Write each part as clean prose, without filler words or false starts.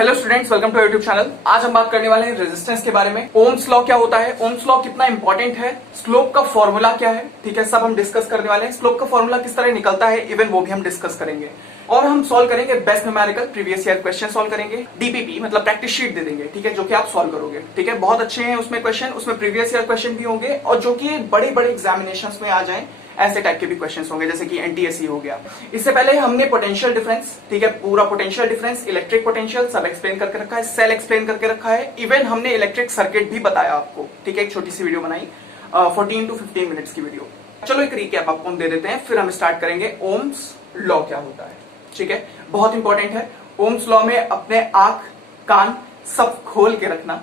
Hello students, welcome to YouTube channel. आज हम बात करने वाले हैं रेजिस्टेंस के बारे में। ओम्स लॉ क्या होता है, ओम्स लॉ कितना इंपॉर्टेंट है, स्लोप का फॉर्मूला क्या है, ठीक है, सब हम डिस्कस करने वाले हैं। स्लोप का फॉर्मूला किस तरह निकलता है इवन वो भी हम डिस्कस करेंगे। और हम सॉल्व करेंगे best numerical previous year question solve करेंगे। डीपीपी मतलब प्रैक्टिस शीट दे देंगे, ठीक है, जो कि आप सॉल्व करोगे। ठीक है, बहुत अच्छे हैं उसमें क्वेश्चन, उसमें प्रीवियस ईयर क्वेश्चन भी होंगे और जो कि बड़े बड़े एग्जामिनेशन में आ जाए ऐसे टाइप के भी क्वेश्चंस होंगे, जैसे कि एनटीएससी हो गया। इससे पहले हमने पोटेंशियल डिफरेंस, ठीक है, पूरा पोटेंशियल डिफरेंस, इलेक्ट्रिक पोटेंशियल सब एक्सप्लेन करके रखा है, सेल एक्सप्लेन करके रखा है, इवन हमने इलेक्ट्रिक सर्किट भी बताया आपको। ठीक है, एक छोटी सी वीडियो बनाई 14 to 15 मिनट्स की वीडियो। चलो एक रिकैप आपको हम दे देते हैं, फिर हम स्टार्ट करेंगे ओम्स लॉ क्या होता है। ठीक है, बहुत इंपॉर्टेंट है। ओम्स लॉ में अपने आंख कान सब खोल के रखना।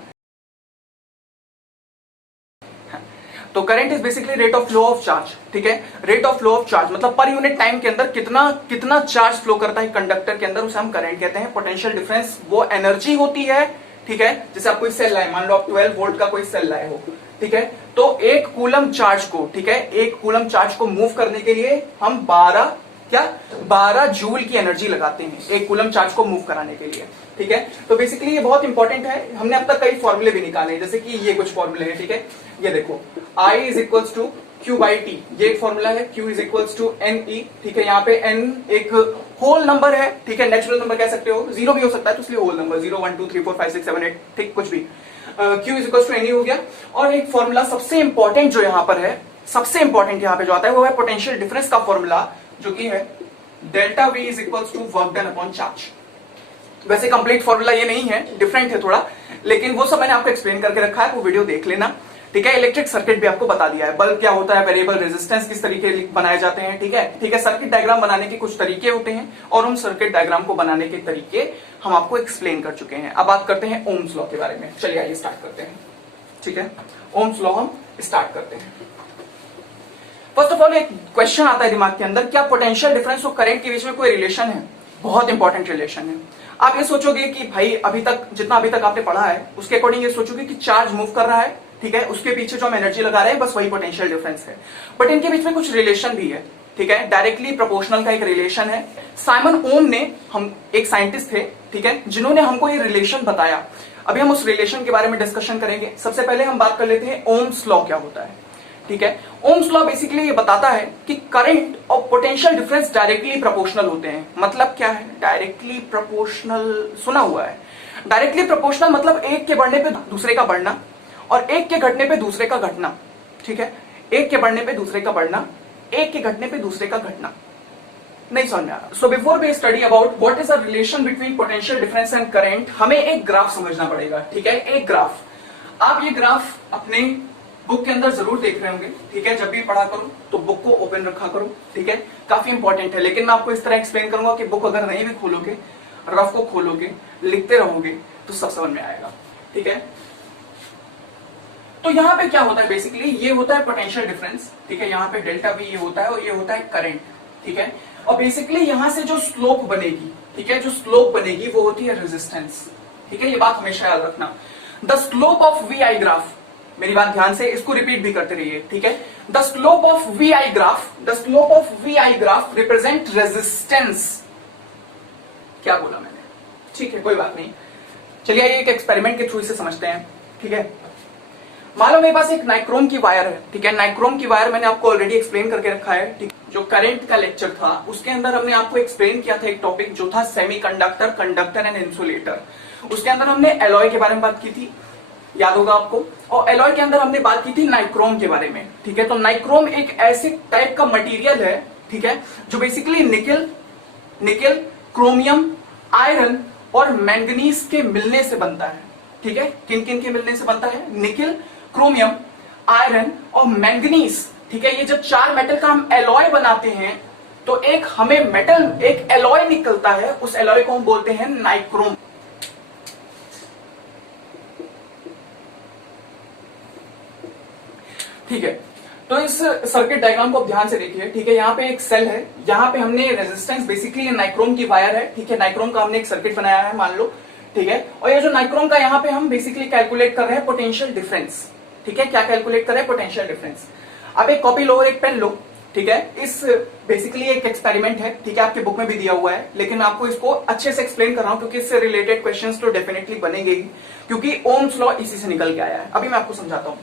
तो current is basically rate of flow of charge. ठीक है, rate of flow of charge मतलब पर यूनिट टाइम के अंदर कितना चार्ज फ्लो करता है कंडक्टर के अंदर, उसे हम करंट कहते हैं। पोटेंशियल डिफरेंस वो एनर्जी होती है। ठीक है, जैसे आप कोई सेल लाए, मान लो आप 12 वोल्ट का कोई सेल लाए हो, ठीक है, तो एक कूलम चार्ज को, ठीक है, एक कूलम चार्ज को मूव करने के लिए हम 12 जूल की एनर्जी लगाते हैं एक कूलम चार्ज को मूव कराने के लिए। ठीक है, तो बेसिकली ये बहुत इंपॉर्टेंट है। हमने अब तक कई फॉर्मूले भी निकाले, जैसे कि ये कुछ फॉर्मूले हैं। ठीक है, ये देखो I is equals to Q by T, ये एक फॉर्मूला है। Q is equals to NE, ठीक है, यहाँ पे N एक होल नंबर है, ठीक है, नेचुरल नंबर कह सकते हो, जीरो भी हो सकता है, तो इसलिए होल नंबर 0 1 2 3 4 5 6 7 8, ठीक, कुछ भी। Q is equals to NE हो गया। और एक फॉर्मूला सबसे इंपॉर्टेंट जो यहाँ पर है, सबसे इंपॉर्टेंट यहाँ पे जो आता है वो है पोटेंशियल डिफरेंस का फॉर्मूला, जो कि है delta V is equals to work done upon charge. वैसे कंप्लीट फॉर्मूला ये नहीं है, डिफरेंट है थोड़ा, लेकिन वो सब मैंने आपको एक्सप्लेन करके रखा है, वो वीडियो देख लेना। ठीक है, इलेक्ट्रिक सर्किट भी आपको बता दिया है, बल्ब क्या होता है, वेरिएबल रेजिस्टेंस किस तरीके बनाए जाते हैं। ठीक है, सर्किट डायग्राम बनाने के कुछ तरीके होते हैं और उन सर्किट डायग्राम को बनाने के तरीके हम आपको एक्सप्लेन कर चुके हैं। अब बात करते हैं ओम्स लॉ के बारे में। चलिए आइए स्टार्ट करते हैं। ठीक है, ओम्स लॉ हम स्टार्ट करते हैं। फर्स्ट ऑफ ऑल एक क्वेश्चन आता है दिमाग के अंदर, क्या पोटेंशियल डिफरेंस और करंट के बीच में कोई रिलेशन है? बहुत इंपॉर्टेंट रिलेशन है। आप ये सोचोगे कि भाई अभी तक आपने पढ़ा है उसके अकॉर्डिंग ये सोचोगे कि चार्ज मूव कर रहा है, ठीक है, उसके पीछे जो हम एनर्जी लगा रहे हैं बस वही पोटेंशियल डिफरेंस है। बट इनके बीच में कुछ रिलेशन भी है। ठीक है, डायरेक्टली प्रोपोर्शनल का एक रिलेशन है। साइमन ओम ने, हम एक साइंटिस्ट थे, ठीक है, जिन्होंने हमको ये रिलेशन बताया। अभी हम उस रिलेशन के बारे में डिस्कशन करेंगे। सबसे पहले हम बात कर लेते हैं ओम्स लॉ क्या होता है। ठीक है, ओम्स लॉ बेसिकली ये बताता है कि करंट और पोटेंशियल डिफरेंस डायरेक्टली प्रोपोर्शनल होते हैं। मतलब क्या है डायरेक्टली प्रोपोर्शनल? सुना हुआ है। डायरेक्टली प्रोपोर्शनल मतलब एक के बढ़ने पे दूसरे का बढ़ना और एक के घटने पे दूसरे का घटना। ठीक है, एक के बढ़ने पे दूसरे का बढ़ना, एक के घटने पे दूसरे का घटना। नहीं समझ में आ रहा? So before we study about what is the relation between potential difference and current, हमें एक ग्राफ समझना पड़ेगा। ठीक है, एक ग्राफ। आप ये ग्राफ अपने बुक के अंदर जरूर देख रहे होंगे। ठीक है, जब भी पढ़ा करो तो बुक को ओपन रखा करो। ठीक है, काफी इंपॉर्टेंट है। लेकिन मैं आपको इस तरह एक्सप्लेन करूंगा कि बुक अगर नहीं भी खोलोगे, रफ को खोलोगे, लिखते रहोगे तो सब समझ में आएगा। ठीक है, तो यहां पे क्या होता है बेसिकली, ये होता है पोटेंशियल डिफरेंस। ठीक है, यहाँ पे डेल्टा V ये होता है और ये होता है करंट। ठीक है, और बेसिकली यहां से जो स्लोप बनेगी, ठीक है, जो स्लोप बनेगी वो होती है रेजिस्टेंस। ठीक है, ये बात हमेशा याद रखना। The slope of VI graph, मेरी बात ध्यान से इसको रिपीट भी करते रहिए। ठीक है, the slope of VI graph represent resistance. क्या बोला मैंने? ठीक है, कोई बात नहीं। चलिए एक एक्सपेरिमेंट के थ्रू इसे समझते हैं। ठीक है, मान लो मेरे पास एक नाइक्रोम की वायर है। ठीक है, नाइक्रोम की वायर मैंने आपको ऑलरेडी एक्सप्लेन करके रखा है। ठीक, जो करंट का लेक्चर था उसके अंदर हमने आपको एक्सप्लेन किया था एक टॉपिक जो था सेमीकंडक्टर, कंडक्टर एंड इंसुलेटर। उसके अंदर हमने एलॉय के बारे में बात की थी, याद होगा आपको। और एलॉय के अंदर हमने बात की थी नाइक्रोम के बारे में। ठीक है, तो नाइक्रोम एक ऐसे टाइप का मटेरियल है, ठीक है, जो बेसिकली निकल, क्रोमियम, आयरन और मैंगनीज के मिलने से बनता है। ठीक है, किन किन के मिलने से बनता है? निकल, क्रोमियम, आयरन और मैंगनीज। ठीक है, ये जब चार मेटल का हम एलॉय बनाते हैं तो एक हमें मेटल, एक एलॉय निकलता है, उस एलॉय को हम बोलते हैं नाइक्रोम। ठीक है, तो इस सर्किट डायग्राम को ध्यान से देखिए। ठीक है, यहाँ पे एक सेल है, यहाँ पे हमने रेजिस्टेंस, बेसिकली नाइक्रोम की वायर है। ठीक है, नाइक्रोम का हमने एक सर्किट बनाया है मान लो। ठीक है, और ये जो नाइक्रोम का यहाँ पे हम बेसिकली कैलकुलेट कर रहे हैं पोटेंशियल डिफरेंस। ठीक है, क्या कैलकुलेट कर रहे हैं? Potential difference. अब एक कॉपी लो और एक पेन लो ठीक है। इस बेसिकली एक एक्सपेरिमेंट है, ठीक है, आपके बुक में भी दिया हुआ है, लेकिन आपको इसको अच्छे से एक्सप्लेन कर रहा हूं क्योंकि इससे रिलेटेड क्वेश्चंस तो डेफिनेटली बनेंगे ही, क्योंकि ओम्स लॉ इसी से निकल के आया है। अभी मैं आपको समझाता हूं,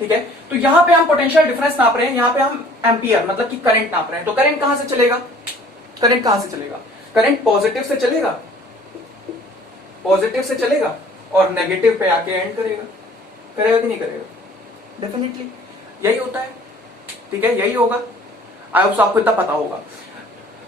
ठीक है। तो यहां पे हम पोटेंशियल डिफरेंस नाप रहे हैं, यहां पे हम एम्पियर मतलब कि करंट नाप रहे हैं। तो करंट कहां से चलेगा, करंट कहां से चलेगा, करंट पॉजिटिव से चलेगा, पॉजिटिव से चलेगा और नेगेटिव पे आके एंड करेगा, करेगा कि नहीं करेगा, डेफिनेटली यही होता है, ठीक है, यही होगा। आई होप आपको इतना पता होगा।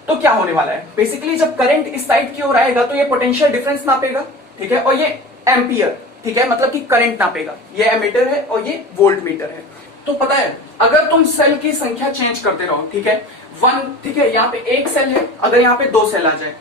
तो क्या होने वाला है, बेसिकली जब करंट इस साइड की ओर आएगा तो ये पोटेंशियल डिफरेंस नापेगा, ठीक है, और ये एम्पियर, ठीक है, मतलब कि करंट नापेगा। ये एमीटर है और ये वोल्ट मीटर है। तो पता है अगर तुम सेल की संख्या चेंज करते रहो, ठीक है, 1, ठीक है, यहाँ पे एक सेल है, अगर यहाँ पे 2 सेल आ जाए,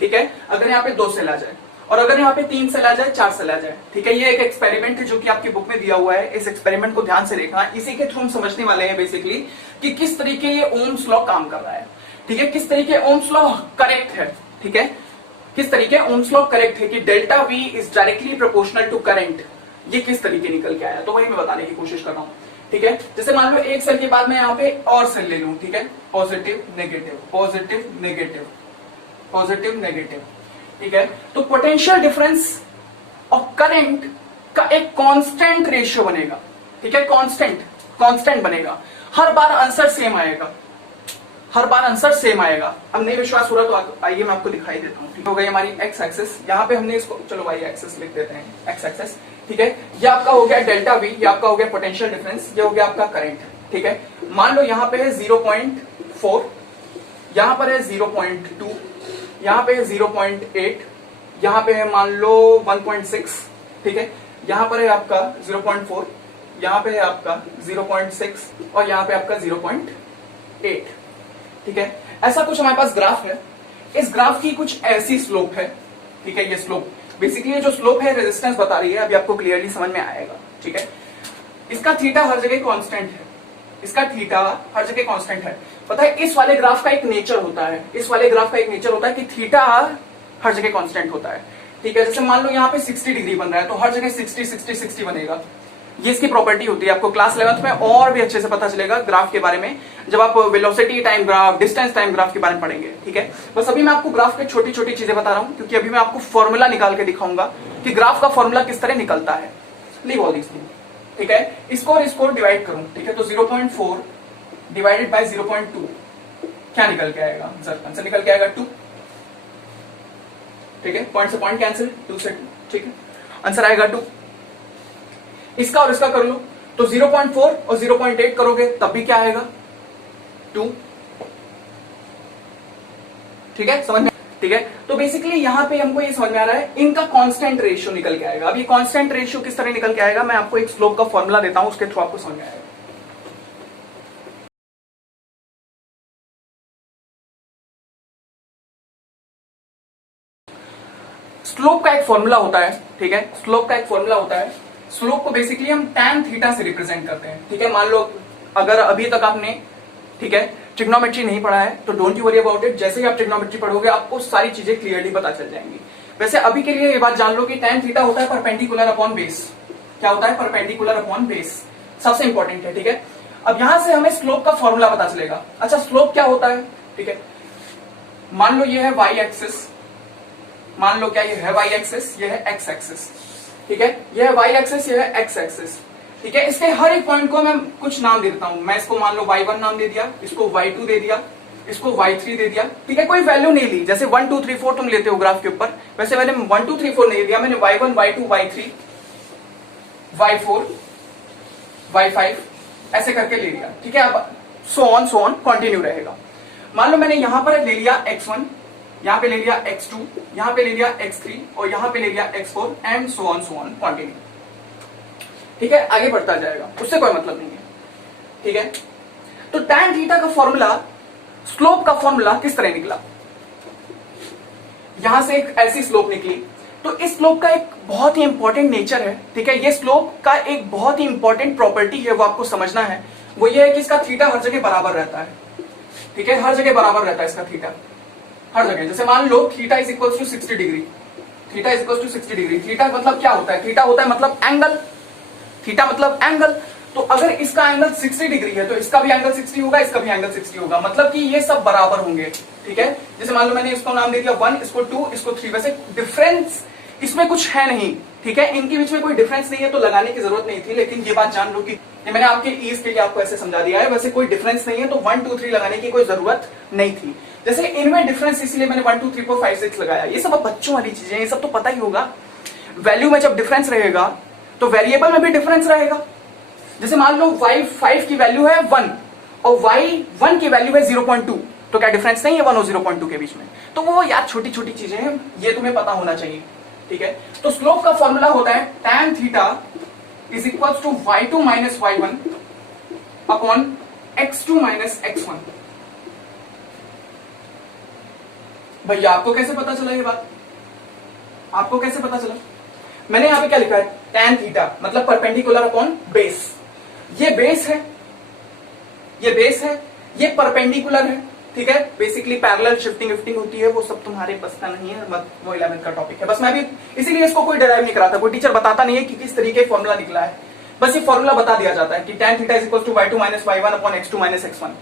ठीक है, अगर यहाँ पे 2 सेल आ जाए और अगर यहाँ पे 3 सेल आ जाए, 4 सेल आ जाए, ठीक है, ये एक एक्सपेरिमेंट है जो कि आपकी बुक में दिया हुआ है। इस एक्सपेरिमेंट को ध्यान से देखना, इसी के थ्रू हम समझने वाले हैं बेसिकली कि किस तरीके ये ओम्स लॉ काम कर रहा है, ठीक है, किस तरीके ओम्स लॉ करेक्ट है, ठीक है, किस तरीके ओम्स लॉ करेक्ट है कि delta V is directly proportional to current, ये किस तरीके निकल के आया। तो वही मैं बताने की कोशिश कर रहा हूं, ठीक है। जैसे मान लो एक सेल के बाद मैं यहाँ पे और सेल ले लूं, ठीक है, positive negative, positive negative, positive negative, ठीक है। तो पोटेंशियल डिफरेंस और करंट का एक कांस्टेंट रेशियो बनेगा, ठीक है, कांस्टेंट, कांस्टेंट बनेगा, हर बार आंसर सेम आएगा, हर बार आंसर सेम आएगा। अब नहीं विश्वास हो रहा तो आइए मैं आपको दिखाई देता हूँ। ठीक हो गई हमारी एक्स एक्सिस, यहाँ पे हमने इसको चलो वाई एक्सिस लिख देते हैं, एक्स एक्सिस, ठीक है। ये आपका हो गया डेल्टा वी, ये आपका हो गया पोटेंशियल डिफरेंस, ये हो गया आपका करंट, ठीक है। मान लो यहाँ पे है 0.4, यहाँ पर है 0.2, यहाँ पे है 0.8, यहाँ पे है मान लो 1.6, ठीक है, यहाँ पर है आपका 0.4, यहाँ पे है आपका 0.6 और यहाँ पे आपका 0.8, ठीक है। ऐसा कुछ हमारे पास ग्राफ है, इस ग्राफ की कुछ ऐसी स्लोप है, ठीक है। ये स्लोप बेसिकली ये जो स्लोप है रेजिस्टेंस बता रही है, अभी आपको क्लियरली समझ में आएगा, ठीक है। इसका थीटा हर जगह कांस्टेंट है, इसका थीटा हर जगह कांस्टेंट है। पता है इस वाले ग्राफ का एक नेचर होता है, इस वाले ग्राफ का एक नेचर होता है कि थीटा हर जगह कांस्टेंट होता है, ठीक है। जैसे मान लो यहाँ पे 60 डिग्री बन रहा है तो हर जगह 60 60 60 बनेगा, ये इसकी प्रॉपर्टी होती है। आपको क्लास 11th में और भी अच्छे से पता चलेगा ग्राफ के बारे में, जब आप velocity time graph, distance time graph के बारे में पढ़ेंगे, ठीक है। बस अभी मैं आपको ग्राफ के छोटी छोटी चीजें बता रहा हूं, क्योंकि अभी मैं आपको फॉर्मूला निकाल के दिखाऊंगा कि ग्राफ का फॉर्मूला किस तरह निकलता है। लीव ऑल दिस थिंग, ठीक है। इसको और इसको डिवाइड करूं, ठीक है, तो 0.4 डिवाइडेड बाय 0.2 क्या निकल के आएगा, आंसर निकल के आएगा 2, ठीक है। पॉइंट से पॉइंट कैंसिल, 2 से 2, ठीक है, आंसर आएगा 2। इसका और इसका कर लो तो 0.4 और 0.8 करोगे तब भी क्या आएगा, 2, ठीक है, समझ में, ठीक है। तो बेसिकली यहां पे हमको ये समझ में आ रहा है इनका कांस्टेंट रेशियो निकल के आएगा। अब ये कांस्टेंट रेशियो किस तरह निकल के आएगा, मैं आपको एक स्लोप का फॉर्मूला देता हूं, उसके थ्रू आपको समझ में आएगा। स्लोप का एक फॉर्मूला होता है, ठीक है, स्लोप का एक फॉर्मूला होता है। स्लोप को बेसिकली हम tan थीटा से रिप्रेजेंट करते हैं, ठीक है। मान लो अगर अभी तक आपने, ठीक है, ट्रिग्नोमेट्री नहीं पढ़ा है तो don't you worry about it, जैसे ही आप ट्रिग्नोमेट्री पढ़ोगे आपको सारी चीजें क्लियरली पता चल जाएंगी। वैसे अभी के लिए ये बात जान लो कि tan थीटा होता है परपेंडिकुलर अपॉन बेस। क्या होता है, परपेंडिकुलर अपॉन बेस, सबसे इंपॉर्टेंट है, ठीक है। अब यहां से हमें स्लोप का फॉर्मूला पता चलेगा। अच्छा स्लोप क्या होता है, ठीक है, मान लो ये है वाई एक्सिस, मान लो क्या ये है वाई एक्सिस, ये है एक्स एक्सिस, ठीक है, ये है वाई एक्सिस, ये है एक्स एक्सिस, ठीक है। इसके हर एक पॉइंट को मैं कुछ नाम दे देता हूं। मैं इसको मान लो y1 नाम दे दिया, इसको y2 दे दिया, इसको y3 दे दिया, ठीक है। कोई वैल्यू नहीं ली, जैसे 1 2 3 4 तुम लेते हो ग्राफ के ऊपर, वैसे मैंने 1 2 3 4 नहीं दिया, मैंने y1 y2 y3 y4 y5 ऐसे करके ले लिया, ठीक है। अब सो ऑन कंटिन्यू रहेगा। मान लो मैंने यहां पर ले लिया x1, यहां पे ले लिया x2, यहां पे ले लिया x3 और यहां पे ले लिया x4 and so on continue, ठीक है। आगे बढ़ता जाएगा, उससे कोई मतलब नहीं है, ठीक है। तो tan थीटा का फॉर्मूला, स्लोप का फॉर्मूला किस तरह निकला, यहां से एक ऐसी स्लोप निकली। तो इस स्लोप का एक बहुत ही इंपॉर्टेंट नेचर है, ठीक है। ये स्लोप का एक बहुत ही इंपॉर्टेंट प्रॉपर्टी है, वो आपको समझना है। वो ये है कि इसका थीटा हर जगह बराबर रहता है, ठीक है, हर जगह बराबर रहता है इसका थीटा, हर जगह। जैसे मान लो theta is equal to 60 degree, theta is equal to 60 degree. Theta मतलब क्या होता है, थीटा होता है मतलब एंगल, थीटा मतलब एंगल। तो अगर इसका एंगल 60 डिग्री है तो इसका भी एंगल 60 होगा, इसका भी एंगल 60 होगा, मतलब कि ये सब बराबर होंगे। ठीक है, जैसे मान लो मैंने इसको नाम दे दिया 1, इसको 2, इसको 3, वैसे डिफरेंस इसमें कुछ है नहीं। ठीक है, इनके बीच में कोई डिफरेंस नहीं है तो लगाने की जरूरत नहीं थी, लेकिन ये बात जान लो कि ये मैंने आपके ईज के लिए आपको ऐसे समझा दिया है, वैसे कोई डिफरेंस नहीं है तो 1 2 3 लगाने की कोई जरूरत नहीं थी। जैसे इनमें डिफरेंस इसलिए मैंने 1 2 3 4 5 6 लगाया, ये सब अब बच्चों वाली चीजें, ये सब तो पता ही होगा। वैल्यू में जब डिफरेंस रहेगा तो वेरिएबल में भी डिफरेंस रहेगा। जैसे मान लो y5 की वैल्यू है 1 और y1 की वैल्यू है 0.2, तो क्या डिफरेंस नहीं है 1 और 0.2 के बीच में? तो वो यार छोटी छोटी चीजें हैं, ये तुम्हें पता होना चाहिए। ठीक है, तो स्लोप का फॉर्मूला होता है tan theta is equal to y2 minus y1 upon x2 minus x1। भैया आपको कैसे पता चला ये बात? आपको कैसे पता चला? मैंने यहां पे क्या लिखा है, tan थीटा मतलब परपेंडिकुलर अपॉन बेस। ये बेस है, ये बेस है, ये परपेंडिकुलर है। ठीक है, बेसिकली पैरेलल शिफ्टिंग विफ्टिंग होती है, वो सब तुम्हारे बस का नहीं है, वो 11th का टॉपिक है। बस मैं भी इसीलिए इसको कोई डिराइव नहीं कराता, कोई टीचर बताता नहीं है कि किस तरीके फॉर्मूला निकला है, बस ये फॉर्मूला बता दिया जाता है कि tan theta is equal to y2 minus y1 upon x2 minus x1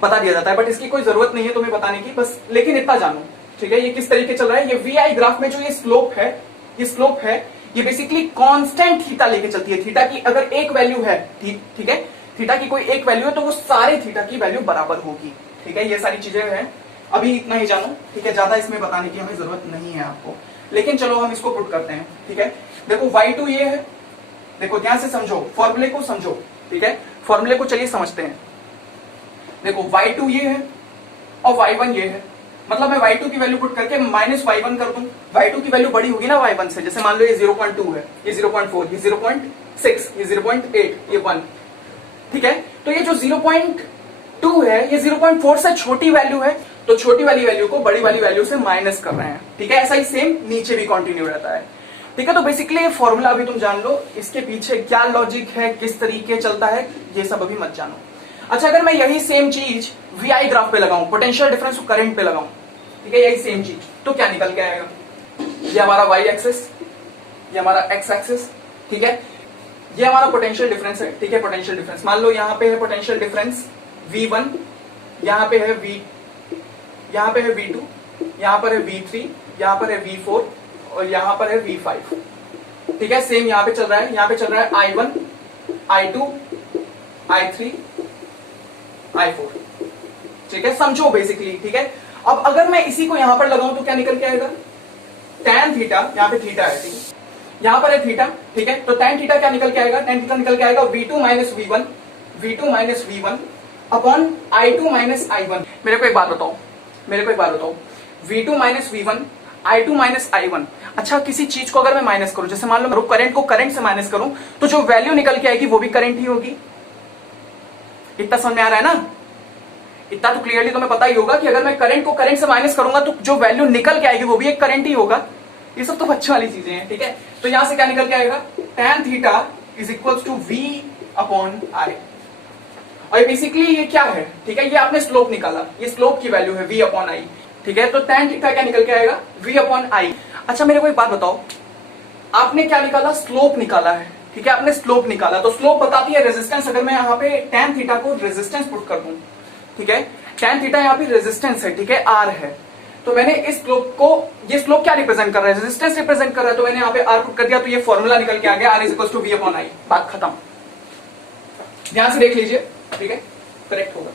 बता दिया जाता है, बट इसकी कोई जरूरत नहीं है तुम्हें बताने की, बस लेकिन इतना जानो। ठीक है, ये किस तरीके चल रहा है, ये VI ग्राफ में जो ये स्लोप है, ये स्लोप है, ये बेसिकली कांस्टेंट थीटा लेके चलती है। थीटा की अगर एक वैल्यू है, ठीक है, थीटा की कोई एक वैल्यू है तो वो सारे थीटा की वैल्यू बराबर होगी। ठीक है, ये सारी चीजें हैं, अभी इतना ही जानो। ठीक है, ज्यादा इसमें बताने की हमें जरूरत नहीं है आपको, लेकिन चलो हम इसको पुट करते हैं। ठीक है, देखो y2 ये है, देखो ध्यान से समझो, फॉर्मूले को समझो। ठीक है, फॉर्मूले को चलिए समझते हैं। देखो y2 ये है और y1 ये है, मतलब मैं y2 की वैल्यू पुट करके माइनस y1 कर दूं, y2 की वैल्यू बड़ी होगी ना y1 से। जैसे मान लो ये 0.2 है, ये 0.4, ये 0.6, ये 0.8, ये 1। ठीक है, तो ये जो 0.2 है ये 0.4 से छोटी वैल्यू है, तो छोटी वाली वैल्यू को बड़ी वाली वैल्यू से माइनस कर रहे हैं। ठीक है, ऐसा ही सेम नीचे भी कंटिन्यू रहता है। ठीक है, तो बेसिकली ये फॉर्मूला अभी तुम जान लो, इसके पीछे क्या लॉजिक है, किस तरीके चलता है, ये सब अभी मत जानो। अच्छा, अगर मैं यही सेम चीज VI ग्राफ पे लगाऊं, पोटेंशियल डिफरेंस करंट पे लगाऊं, ठीक है, यही सेम चीज, तो क्या निकल के आएगा? ये हमारा y एक्सिस, ये हमारा x एक्सिस। ठीक है, ये हमारा पोटेंशियल डिफरेंस है। ठीक है, पोटेंशियल डिफरेंस मान लो यहाँ पे है पोटेंशियल डिफरेंस V1, यहाँ पे है यहाँ पे है V2, यहाँ पर है V3, यहाँ पर है V4 और यहाँ पर है V5। ठीक है, सेम यहाँ पे चल रहा है, यहाँ पे चल रहा है I1, I2, I3, I4। ठीक है, समझो बेसिकली। ठीक है, अब अगर मैं इसी को यहां पर लगाऊं तो क्या निकल के आएगा? tan थीटा, यहाँ पे थीटा है, ठीक है, यहां पर है थीटा। ठीक है, तो tan थीटा क्या निकल के आएगा? tan थीटा निकल के आएगा V2 minus V1 upon I2 minus I1। मेरे को एक बात बताओ, V2 minus V1, I2 minus I1। अच्छा, किसी चीज को अगर मैं माइनस करूं, जैसे मान लो करंट को करंट से माइनस करूं, तो जो वैल्यू निकल के आएगी वो भी करंट ही होगी। इतना समझ में आ रहा है ना? इतना तो क्लियरली तुम्हें पता ही होगा कि अगर मैं करंट को करंट से माइनस करूंगा तो जो वैल्यू निकल के आएगी वो भी एक करंट ही होगा। ये सब तो बच्चों वाली चीजें हैं। ठीक है, तो यहां से क्या निकल के आएगा? tan theta is equal to V upon I। और बेसिकली ये क्या है? ठीक है, ये आपने स्लोप निकाला, ये स्लोप की वैल्यू है V अपॉन I। ठीक है, तो tan थीटा क्या निकल के आएगा? V upon I। अच्छा, मेरे को एक बात बताओ, आपने क्या निकाला? स्लोप निकाला है। ठीक है, आपने स्लोप निकाला, तो स्लोप बताती है रेजिस्टेंस। अगर मैं यहाँ पे tan थीटा को रेजिस्टेंस पुट कर दूं, ठीक है, tan थीटा यहाँ पे रेजिस्टेंस है, ठीक है, R है, तो मैंने इस स्लोप को, ये स्लोप क्या रिप्रेजेंट कर रहा है? रेजिस्टेंस रिप्रेजेंट कर रहा है, तो मैंने यहाँ पे R पुट कर दिया, तो ये फॉर्मूला निकल के आ गया, R is equal to V upon I। बात खत्म, ध्यान से देख लीजिए। ठीक है, करेक्ट होगा।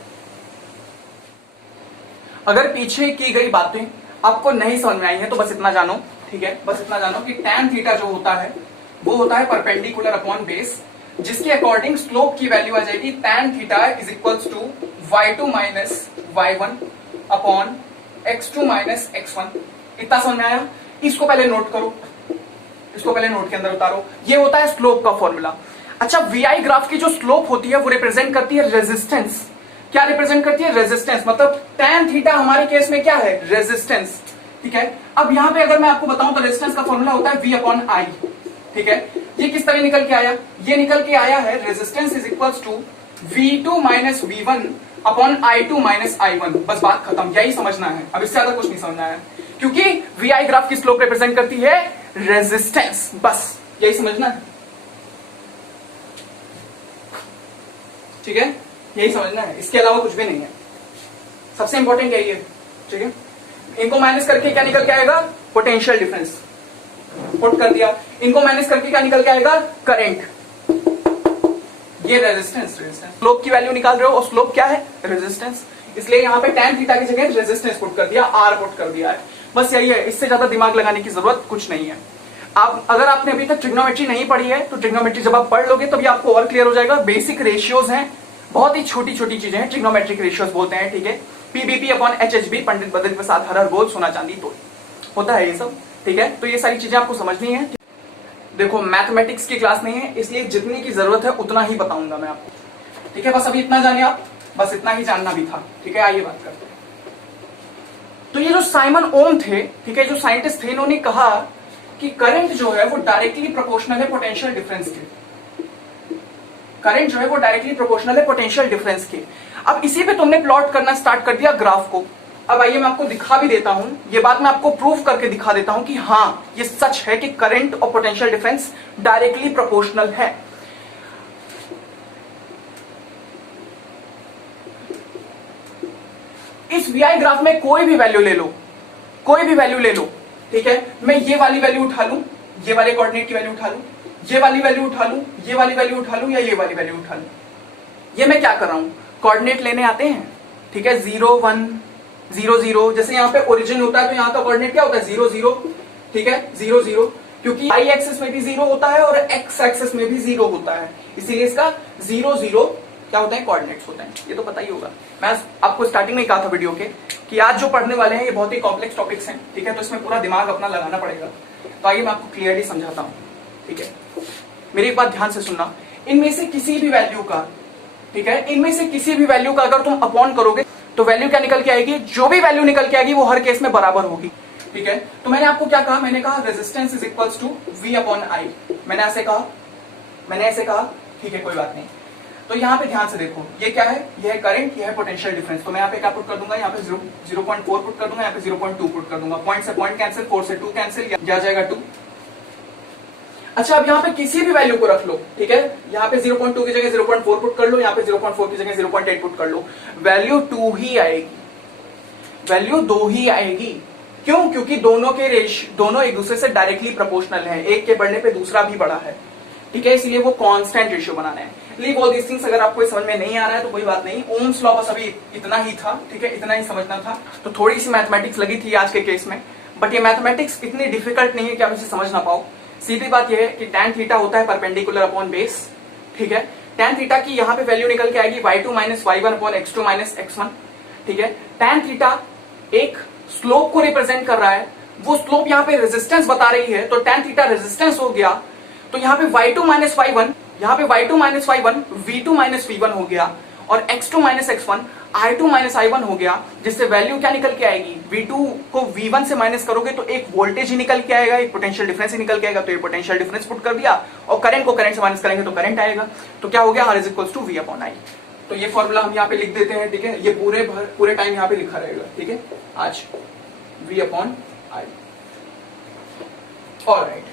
अगर पीछे की गई बातें आपको नहीं समझ में आई है तो बस इतना जानो, ठीक है, बस इतना जानो कि tan थीटा जो होता है वो होता है परपेंडिकुलर अपॉन बेस, जिसके अकॉर्डिंग स्लोप की वैल्यू आ जाएगी tan theta is equals to y2 minus y1 upon x2 minus x1। इतना समझ में आया? इसको पहले नोट करो, इसको पहले नोट के अंदर उतारो। ये होता है स्लोप का फॉर्मूला। अच्छा, VI ग्राफ की जो स्लोप होती है वो रिप्रेजेंट करती है रेजिस्टेंस। क्या रिप्रेजेंट करती है? रेजिस्टेंस। मतलब tan थीटा हमारे केस में क्या है? रेजिस्टेंस। ठीक है, अब यहां पे अगर मैं आपको बताऊं तो रेजिस्टेंस का फॉर्मूला होता है V अपॉन I। ठीक है, ये किस तरह निकल के आया? ये निकल के आया है resistance is equals to V2 minus V1 upon I2 minus I1। बस बात खत्म, यही समझना है, अब इससे ज्यादा कुछ नहीं समझना है, क्योंकि VI ग्राफ की स्लोप रिप्रेजेंट करती है रेजिस्टेंस, बस यही समझना है। ठीक है, यही समझना है, इसके अलावा कुछ भी नहीं है, सबसे इंपॉर्टेंट यही है। ठीक है, इनको माइनस करके क्या निकल के आएगा, पोटेंशियल डिफरेंस, पुट कर दिया। इनको माइनस करके क्या निकल के आएगा, करंट, ये रेजिस्टेंस। स्लोप की वैल्यू निकाल रहे हो और स्लोप क्या है, रेजिस्टेंस, इसलिए यहाँ पे tan थीटा की जगह रेजिस्टेंस पुट कर दिया, R पुट कर दिया है, बस यही है, इससे ज्यादा दिमाग लगाने की जरूरत कुछ नहीं है। आप अगर आपने अभी तक ट्रिग्नोमेट्री नहीं पढ़ी है तो ट्रिग्नोमेट्री जब आप पढ़ लोगे तभी आपको और क्लियर हो जाएगा। बेसिक रेशियोज हैं, बहुत ही छोटी छोटी चीजें हैं, ट्रिग्नोमेट्रिक रेशियोज बोलते हैं। ठीक है, पीबीपी अपॉन एचएचबी, पंडित बद्री प्रसाद हर गोल सोना चांदी तोल, होता है ये सब। ठीक है, तो ये सारी चीजें आपको समझनी है। देखो मैथमेटिक्स की क्लास नहीं है, इसलिए जितनी की जरूरत है उतना ही बताऊंगा मैं आपको। ठीक है, बस अभी इतना जानिए आप, बस इतना ही जानना भी था। ठीक है, आइए बात करते हैं। तो ये जो साइमन ओम थे, ठीक है, जो साइंटिस्ट थे, इन्होंने कहा कि करंट जो है वो डायरेक्टली प्रोपोर्शनल है पोटेंशियल डिफरेंस के। करंट जो है वो डायरेक्टली प्रोपोर्शनल है पोटेंशियल डिफरेंस के। अब इसी पे तुमने प्लॉट करना स्टार्ट कर दिया ग्राफ को। अब आइए मैं आपको दिखा भी देता हूं, ये बात मैं आपको प्रूफ करके दिखा देता हूं कि हाँ ये सच है कि करंट और पोटेंशियल डिफरेंस डायरेक्टली प्रोपोर्शनल है। इस वीआई ग्राफ में कोई भी वैल्यू ले लो, कोई भी वैल्यू ले लो, ठीक है, मैं ये वाली वैल्यू उठा लूं, ये वाले कोऑर्डिनेट की वैल्यू उठा लूं, ये वाली वैल्यू उठा लूं, ये वाली वैल्यू उठा लूं, या ये वाली वैल्यू उठा लूं, ये मैं क्या कर रहा हूं, कोऑर्डिनेट लेने आते हैं। ठीक है, 0 1 0 0, जैसे यहाँ पे ओरिजिन होता है तो यहाँ का कोऑर्डिनेट क्या होता है, 0 0। ठीक है, 0 0, क्योंकि y एक्सिस में भी 0 होता है और x एक्सिस में भी 0 होता है, इसीलिए इसका 0 0 क्या होता है, कोऑर्डिनेट्स होते हैं। ये तो पता ही होगा, मैं आपको स्टार्टिंग में कहा था वीडियो के कि आज जो पढ़ने वाले हैं ये बहुत ही कॉम्प्लेक्स टॉपिक्स हैं। ठीक है, तो इसमें पूरा दिमाग अपना लगाना पड़ेगा। तो आइए मैं आपको क्लियरली समझाता हूं। ठीक है, मेरी एक बात ध्यान से सुनना, इनमें से किसी भी वैल्यू का, ठीक है, इनमें से किसी भी वैल्यू का अगर तुम अपॉन करोगे तो वैल्यू क्या निकल के आएगी, जो भी वैल्यू निकल के आएगी वो हर केस में बराबर होगी। ठीक है, तो मैंने आपको क्या कहा, मैंने कहा resistance is equals to V upon I, मैंने ऐसे कहा, ठीक है, कोई बात नहीं। तो यहाँ पे ध्यान से देखो, ये क्या है, ये है करंट, ये है पोटेंशियल डिफरेंस। तो मैं यहाँ पे क्या पुट कर दूंगा, यहाँ पे 0.4 पुट कर दूंगा, यहाँ पे 0.2 पुट कर दूंगा। पॉइंट से पॉइंट कैंसिल, 4 से 2 कैंसिल, क्या जाएगा 2। अच्छा, अब यहाँ पे किसी भी वैल्यू को रख लो। ठीक है, यहाँ पे 0.2 की जगह 0.4 पुट कर लो, यहाँ पे 0.4 की जगह 0.8 पुट कर लो, वैल्यू 2 ही आएगी, वैल्यू 2 ही आएगी। क्यों, क्योंकि दोनों एक दूसरे से डायरेक्टली प्रोपोर्शनल है, एक के बढ़ने पे दूसरा भी बड़ा है। ठीक है, इसलिए वो कांस्टेंट रेशियो बनाना है। लीव ऑल दीस थिंग्स, अगर आपको समझ में नहीं आ रहा है तो कोई बात नहीं, ओम्स लॉ बस अभी इतना ही था। ठीक है, इतना ही समझना था। तो थोड़ी सी मैथमेटिक्स लगी थी आज के केस में, बट ये मैथमेटिक्स इतनी डिफिकल्ट नहीं है कि आप इसे समझ ना पाओ। सीधी बात यह है कि tan थीटा होता है परपेंडिकुलर अपॉन बेस। ठीक है, tan थीटा की यहाँ पे वैल्यू निकल के आएगी y2 minus y1 upon x2 minus x1। ठीक है, tan थीटा एक स्लोप को रिप्रेजेंट कर रहा है, वो स्लोप यहाँ पे रेजिस्टेंस बता रही है, तो tan थीटा रेजिस्टेंस हो गया। तो यहाँ पे y2 माइनस y1, यहाँ पे y2 minus y1 v2 minus v1 हो गया, और x2 minus x1 i2 minus i1 हो गया, जिससे वैल्यू क्या निकल के आएगी, v2 को v1 से माइनस करोगे तो एक वोल्टेज ही निकल के आएगा, एक पोटेंशियल डिफरेंस ही निकल के आएगा। तो ये पोटेंशियल डिफरेंस पुट कर दिया, और करंट को करंट से माइनस करेंगे तो करंट आएगा। तो क्या हो गया, R is equals to V upon I। तो ये फॉर्मूला हम यहाँ पे लिख देते हैं। ठीक है, ये पूरे टाइम यहाँ पे लिखा रहेगा। ठीक है, आज V अपॉन I। ऑलराइट,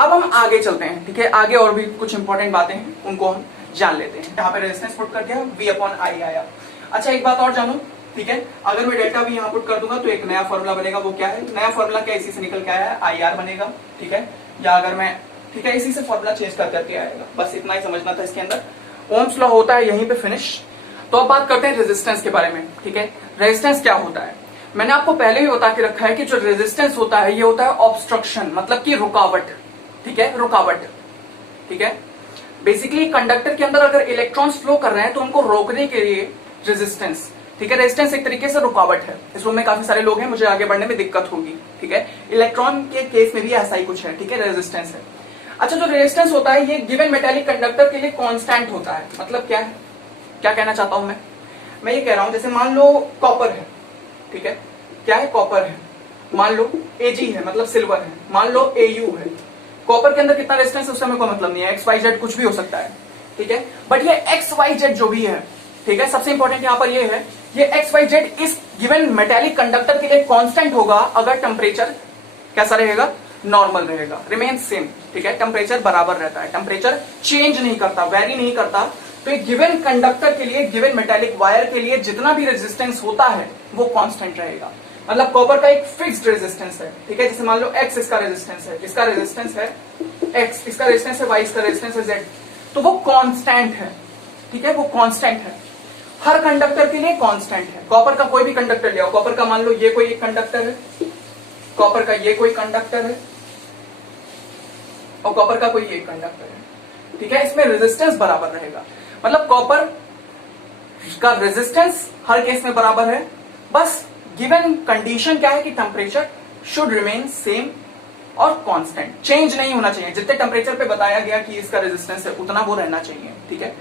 अब हम आगे चलते हैं। ठीक है, आगे और भी कुछ इंपॉर्टेंट बातें हैं, उनको हम जान लेते हैं। यहाँ पे रेजिस्टेंस पुट कर दिया, V अपॉन I आया। अच्छा, एक बात और जानो। ठीक है, अगर मैं डेल्टा V यहाँ पुट कर दूंगा तो एक नया फॉर्मूला बनेगा। वो क्या है, नया फॉर्मूला क्या, इसी से निकल के आया है, IR बनेगा। ठीक है, या अगर मैं, ठीक है, इसी से फॉर्मूला चेंज कर करके आएगा। बस इतना ही समझना था इसके अंदर। ओम्स लॉ होता है यहीं पे फिनिश। तो अब बात करते हैं रेजिस्टेंस के बारे में। ठीक है, रेजिस्टेंस क्या होता है, मैंने आपको पहले भी बता के रखा है कि जो रेजिस्टेंस होता है ये होता है ऑब्स्ट्रक्शन, मतलब कि रुकावट। ठीक है, रुकावट। ठीक है, बेसिकली कंडक्टर के अंदर अगर इलेक्ट्रॉन्स फ्लो कर रहे हैं तो उनको रोकने के लिए रेजिस्टेंस। ठीक है, रेजिस्टेंस एक तरीके से रुकावट है। इस रूम में काफी सारे लोग हैं, मुझे आगे बढ़ने में दिक्कत होगी। ठीक है, इलेक्ट्रॉन के केस में भी ऐसा ही कुछ है। ठीक है, रेजिस्टेंस है। अच्छा, जो रेजिस्टेंस होता है ये गिवन मेटेलिक कंडक्टर के लिए कांस्टेंट होता है। मतलब क्या है, क्या कहना चाहता हूं मैं ये कह रहा हूं, जैसे मान लो कॉपर है। ठीक है, क्या है, कॉपर है। मान लो Ag है, मतलब सिल्वर है। मान लो Au है। कॉपर के अंदर कितना रेजिस्टेंस है उससे हमें कोई मतलब नहीं है, XYZ कुछ भी हो सकता है। ठीक है, बट ये XYZ जो भी है, ठीक है, सबसे इंपॉर्टेंट यहां पर ये है, ये XYZ इस गिवन मेटेलिक कंडक्टर के लिए कांस्टेंट होगा अगर टेम्परेचर कैसा रहेगा, नॉर्मल रहेगा, रिमेन सेम। ठीक है, टेम्परेचर बराबर रहता है, टेम्परेचर चेंज नहीं करता, वेरी नहीं करता, तो एक गिवन कंडक्टर के लिए, गिवन मेटालिक वायर के लिए जितना भी रेजिस्टेंस होता है वो कांस्टेंट रहेगा। मतलब कॉपर का एक फिक्स्ड रेजिस्टेंस है, ठीक है। जैसे मान लो x इसका रेजिस्टेंस है, इसका रेजिस्टेंस है x, इसका रेजिस्टेंस है y, इसका रेजिस्टेंस है z, तो वो कांस्टेंट है, ठीक है, वो कांस्टेंट है। हर कंडक्टर के लिए कांस्टेंट है। कॉपर का कोई भी कंडक्टर ले आओ, कॉपर का मान लो ये कोई एक कंडक्टर है, कॉपर का ये कोई कंडक्टर है और कॉपर का कोई एक कंडक्टर है, ठीक है। इसमें रेजिस्टेंस बराबर रहेगा। मतलब कॉपर का रेजिस्टेंस हर केस में बराबर है। बस गिवन कंडीशन क्या है कि टेम्परेचर शुड रिमेन सेम और कांस्टेंट, चेंज नहीं होना चाहिए। जितने टेम्परेचर पे बताया गया कि इसका रेजिस्टेंस है उतना वो रहना चाहिए, ठीक है,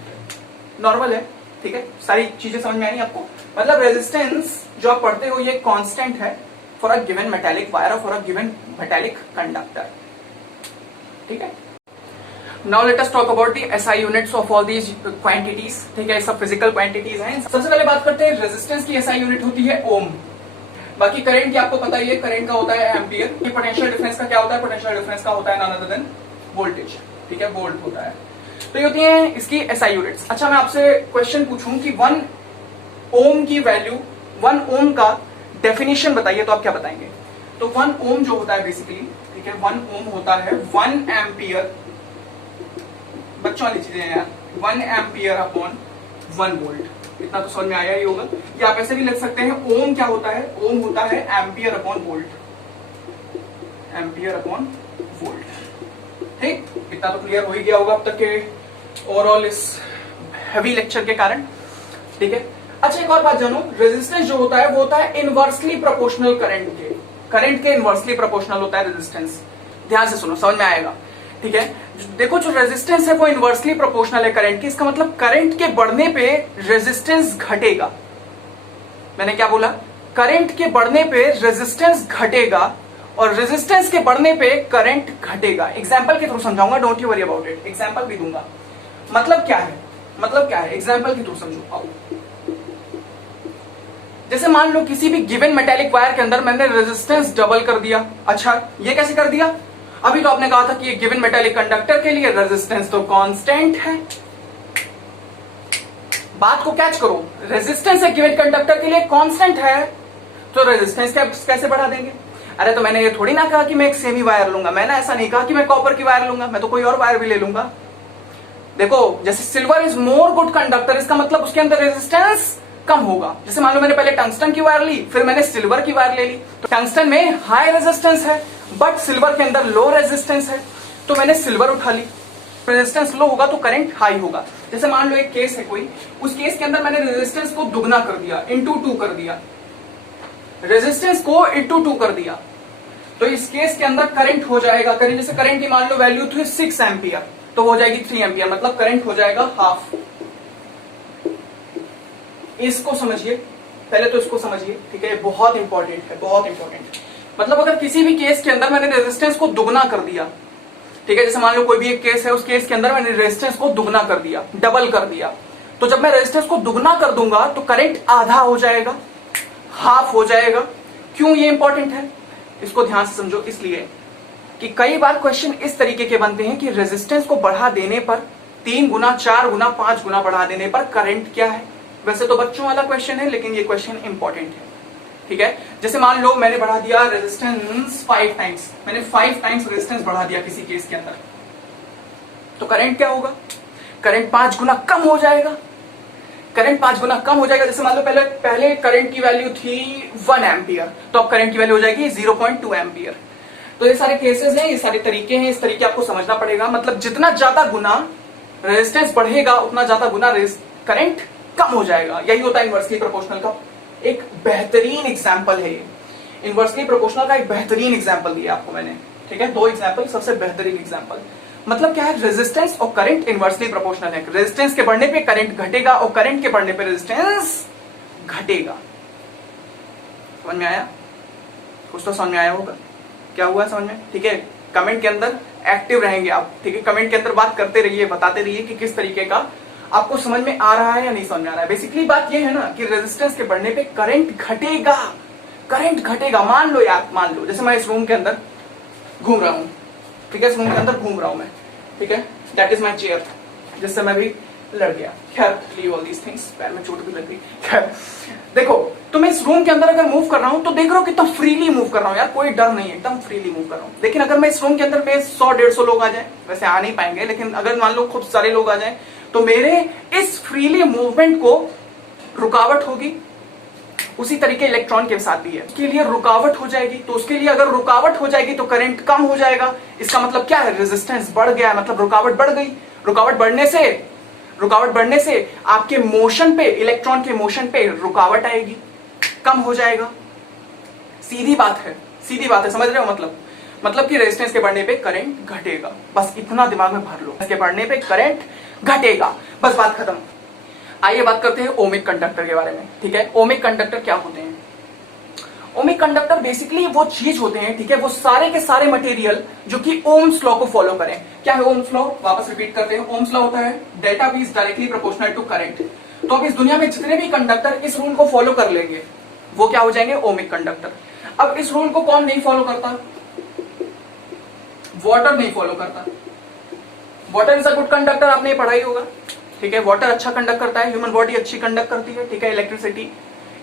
नॉर्मल है, ठीक है। सारी चीजें समझ में आई आपको। मतलब रेजिस्टेंस जो आप पढ़ते हो ये कांस्टेंट है for a given metallic wire और for a given metallic conductor, ठीक है। Now let us talk about the SI units of all these quantities, ठीक है। सब फिजिकल क्वांटिटीज हैं। सबसे पहले बात करते हैं रेजिस्टेंस की। एसआई यूनिट होती है ओम। बाकी करंट की आपको पता ही है, करंट का होता है एम्पियर। पोटेंशियल डिफरेंस का क्या होता है? पोटेंशियल डिफरेंस का होता है नन अदर देन वोल्टेज, ठीक है, वोल्ट होता है। तो ये होती है इसकी एसआई यूनिट्स। अच्छा, मैं आपसे क्वेश्चन पूछूं कि 1 ओम की वैल्यू, 1 ओम का डेफिनेशन बताइए, तो आप क्या बताएंगे? तो 1 ओम जो होता है बेसिकली, ठीक है, 1 ओम होता है 1 एम्पियर, बच्चों वाली चीजें हैं यार, 1 एम्पियर अपॉन 1 वोल्ट। इतना तो समझ में आया ही होगा। या आप ऐसे भी लिख सकते हैं, ओम क्या होता है? ओम होता है ampere upon volt, ampere upon volt, ठीक। इतना तो क्लियर हो ही गया होगा अब तक के ओवरऑल इस हैवी लेक्चर के कारण, ठीक है। अच्छा, एक और बात जानो, रेजिस्टेंस जो होता है वो होता है इनवर्सली प्रोपोर्शनल करंट के इनवर्सली प्रोपोर्शनल होता है रेजिस्टेंस। ध्यान से सुनो, समझ में आएगा, ठीक है। देखो, जो रेजिस्टेंस है वो इनवर्सली प्रोपोर्शनल है करंट की। इसका मतलब करंट के बढ़ने पे रेजिस्टेंस घटेगा। मैंने क्या बोला? करंट के बढ़ने पे रेजिस्टेंस घटेगा और रेजिस्टेंस के बढ़ने पे करंट घटेगा। एग्जांपल के थ्रू समझाऊंगा, don't you worry about it. Example भी दूंगा। मतलब क्या है? मतलब क्या है? एग्जांपल के थ्रू समझो। आओ, जैसे मान लो किसी भी गिवन मेटालिक वायर के अंदर मैंने रेजिस्टेंस डबल कर दिया। अच्छा, ये कैसे कर दिया? अभी तो आपने कहा था कि ये गिवन मेटालिक कंडक्टर के लिए रेजिस्टेंस तो कांस्टेंट है। बात को कैच करो, रेजिस्टेंस एक गिवन कंडक्टर के लिए कांस्टेंट है, तो रेजिस्टेंस कैसे बढ़ा देंगे? अरे, तो मैंने ये थोड़ी ना कहा कि मैं एक सेमी वायर लूंगा। मैंने ऐसा नहीं कहा कि मैं कॉपर की वायर लूंगा, मैं तो कोई और वायर भी ले लूंगा। देखो, जैसे silver is more good conductor, इसका मतलब उसके अंदर रेजिस्टेंस कम होगा। जैसे मान लो मैंने पहले टंगस्टन की वायर ली, फिर मैंने सिल्वर की वायर ले ली, तो टंगस्टन में हाई रेजिस्टेंस है बट सिल्वर के अंदर लो रेजिस्टेंस है, तो मैंने सिल्वर उठा ली। रेजिस्टेंस लो होगा तो करंट हाई होगा। जैसे मान लो एक केस है कोई, उस केस के अंदर मैंने रेजिस्टेंस को दुगना कर दिया, इंटू 2 कर दिया, रेजिस्टेंस को इंटू 2 कर दिया, तो इस केस के अंदर करंट हो जाएगा, करंट जैसे करंट की मान लो वैल्यू थी 6 एम्पियर, तो हो जाएगी 3 एम्पियर, मतलब करंट हो जाएगा हाफ। इसको समझिए, पहले तो इसको समझिए, ठीक है, बहुत इंपॉर्टेंट है, बहुत इंपॉर्टेंट। मतलब अगर किसी भी केस के अंदर मैंने रेजिस्टेंस को दुगना कर दिया, ठीक है, जैसे मान लो कोई भी एक केस है, उस केस के अंदर मैंने रेजिस्टेंस को दुगना कर दिया, डबल कर दिया, तो जब मैं रेजिस्टेंस को दुगना कर दूंगा तो करंट आधा हो जाएगा, हाफ हो जाएगा। क्यों ये इंपॉर्टेंट है? इसको ध्यान से समझो, इसलिए कि कई बार क्वेश्चन इस तरीके के बनते हैं कि रेजिस्टेंस को बढ़ा देने पर 3 गुना, 4 गुना, 5 गुना बढ़ा देने पर करंट क्या है। वैसे तो बच्चों वाला क्वेश्चन है, लेकिन ये क्वेश्चन इंपॉर्टेंट है, ठीक है। जैसे मान लो मैंने बढ़ा दिया रेजिस्टेंस 5 टाइम्स, मैंने 5 टाइम्स रेजिस्टेंस बढ़ा दिया किसी केस के अंदर, तो करंट क्या होगा? करंट 5 गुना कम हो जाएगा, करंट 5 गुना कम हो जाएगा। जैसे मान लो पहले करंट की वैल्यू थी 1 एम्पियर, तो अब करंट की वैल्यू हो जाएगी 0.2 एम्पियर। तो ये सारे केसेस हैं, ये सारे तरीके हैं, इस तरीके आपको समझना पड़ेगा। मतलब जितना ज्यादा गुना रेजिस्टेंस बढ़ेगा उतना ज्यादा गुना करंट कम हो जाएगा। यही होता है इनवर्सली प्रोपोर्शनल का एक बेहतरीन एग्जाम्पल है ये। इनवर्सली प्रोपोर्शनल का एक बेहतरीन एग्जाम्पल दिया आपको मैंने, ठीक है, 2 एग्जाम्पल, सबसे बेहतरीन एग्जाम्पल। मतलब क्या है? रेजिस्टेंस और करंट इनवर्सली प्रोपोर्शनल है। रेजिस्टेंस के बढ़ने पे करंट घटेगा और करंट के बढ़ने पे रेजिस्टेंस घटेगा। समझ में आया? कुछ तो समझ में आया होगा। क्या हुआ समझ में? ठीक है, कमेंट के अंदर एक्टिव रहेंगे आप, ठीक है, कमेंट के अंदर बात करते रहिए, बताते रहिए कि किस तरीके का आपको समझ में आ रहा है या नहीं समझ में आ रहा है। बेसिकली बात ये है ना कि रेजिस्टेंस के बढ़ने पे करंट घटेगा, करंट घटेगा। मान लो यार, मान लो जैसे मैं इस रूम के अंदर घूम रहा हूं, ठीक है, इस रूम के अंदर घूम रहा हूं मैं, ठीक है, दैट इज माई चेयर, जिससे मैं भी लड़ गया। खैर लीव ऑल दीस थिंग्स, पैर में चोट भी लग गई। खैर देखो, तो मैं इस रूम के अंदर अगर मूव कर रहा हूं तो देख रहा हूं कितना फ्रीली मूव कर रहा हूं यार, कोई डर नहीं है, एकदम फ्रीली मूव कर रहा हूं। लेकिन अगर मैं इस रूम के अंदर में 100-150 लोग आ जाए, वैसे आ नहीं पाएंगे, लेकिन अगर मान लो खूब सारे लोग आ जाए तो मेरे इस फ्रीली मूवमेंट को रुकावट होगी। उसी तरीके इलेक्ट्रॉन के साथ भी है, उसके लिए रुकावट हो जाएगी। तो उसके लिए अगर रुकावट हो जाएगी तो करंट कम हो जाएगा। इसका मतलब क्या है, रेजिस्टेंस बढ़ गया है, मतलब रुकावट बढ़ गई। रुकावट बढ़ने से आपके मोशन पे, इलेक्ट्रॉन के मोशन पे रुकावट आएगी, कम हो जाएगा। सीधी बात है, समझ रहे हो? मतलब कि रेजिस्टेंस के बढ़ने पे करंट घटेगा। बस इतना दिमाग में भर लो, इसके बढ़ने पे करंट घटेगा, बस बात खत्म। आइए बात करते हैं ओमिक कंडक्टर के बारे में। ठीक है, ओमिक कंडक्टर क्या होते हैं? ओमिक कंडक्टर बेसिकली वो चीज होते हैं, ठीक है, वो सारे के सारे मटेरियल जो कि ओम्स लॉ को फॉलो करें। क्या है ओम्स लॉ? वापस रिपीट करते हैं। ओम्स लॉ होता है delta V is directly proportional to current. तो अब इस दुनिया में जितने भी कंडक्टर इस रूल को फॉलो कर लेंगे वो क्या हो जाएंगे? Ohmic conductor. अब इस रूल को कौन नहीं फॉलो करता? वाटर नहीं फॉलो करता। Water is a good conductor, आपने ये पढ़ा ही होगा। ठीक है, वाटर अच्छा कंडक्ट करता है, ह्यूमन बॉडी अच्छी कंडक्ट करती है, ठीक है, इलेक्ट्रिसिटी।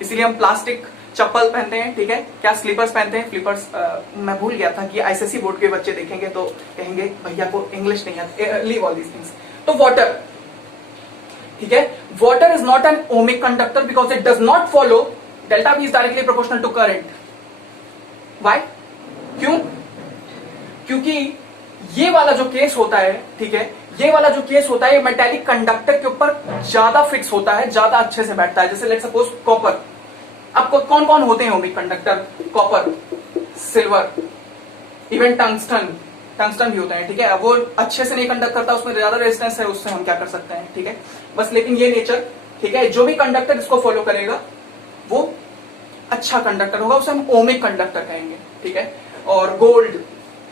इसीलिए हम प्लास्टिक चप्पल पहनते हैं, ठीक है, क्या स्लीपर्स पहनते हैं, फ्लिपर्स। मैं भूल गया था कि आईसीएसई बोर्ड के बच्चे देखेंगे तो कहेंगे भैया को इंग्लिश नहीं आती, लीव ऑल दीस थिंग्स। तो वाटर, ठीक है, water is not an ohmic conductor because it does not follow delta V is directly proportional to current. Why? क्यों? क्योंकि ये वाला जो केस होता है, ठीक है, ये वाला जो केस होता है मेटेलिक कंडक्टर के ऊपर ज्यादा फिक्स होता है, ज्यादा अच्छे से बैठता है। जैसे लेट्स सपोज कॉपर। अब कौन कौन होते हैं ohmic conductor? Copper, silver, even tungsten भी होते हैं, ठीक है। अब वो अच्छे से नहीं कंडक्ट करता, उसमें ज्यादा रेजिस्टेंस है, उससे हम क्या कर सकते हैं, ठीक है, बस। लेकिन ये नेचर, ठीक है, जो भी कंडक्टर इसको फॉलो करेगा वो अच्छा कंडक्टर होगा, उसे हम ओमिक कंडक्टर कहेंगे, ठीक है। और गोल्ड,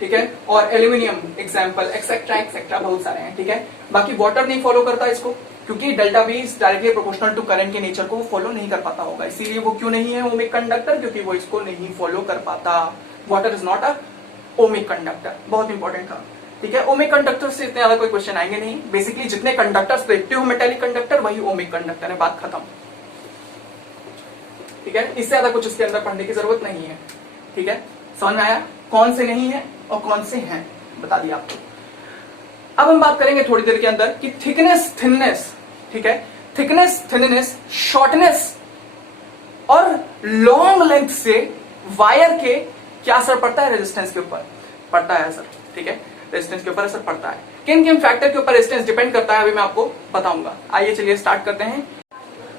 ठीक है, और एल्यूमिनियम एग्जाम्पल, एक्सेट्रा बहुत सारे हैं, ठीक है। बाकी वाटर नहीं फॉलो करता इसको, क्योंकि delta V is directly proportional to current के नेचर को वो फॉलो नहीं कर पाता होगा, इसीलिए वो क्यों नहीं है ओमिक कंडक्टर? क्योंकि वो इसको नहीं फॉलो कर पाता। Water is not a ohmic conductor. बहुत इंपॉर्टेंट था, ठीक है। ओमिक कंडक्टर से इतने ज्यादा कोई क्वेश्चन आएंगे नहीं। बेसिकली जितने कंडक्टर्स देखते हो मेटेलिक कंडक्टर, वही ओमिक कंडक्टर है, बात खत्म, ठीक है। इससे ज्यादा कुछ इसके अंदर पढ़ने की जरूरत नहीं है, ठीक है। समझ में आया कौन से नहीं है और कौन से हैं, बता दिया आपको। अब हम बात करेंगे थोड़ी देर के अंदर कि थिकनेस, ठीक है, थिकनेस, शॉर्टनेस और लॉन्ग लेंथ से वायर के क्या असर पड़ता है? रेजिस्टेंस के ऊपर पड़ता है असर, ठीक है, रेजिस्टेंस के ऊपर असर पड़ता है। किन किन फैक्टर के ऊपर रेजिस्टेंस डिपेंड करता है अभी मैं आपको बताऊंगा। आइए चलिए स्टार्ट करते हैं।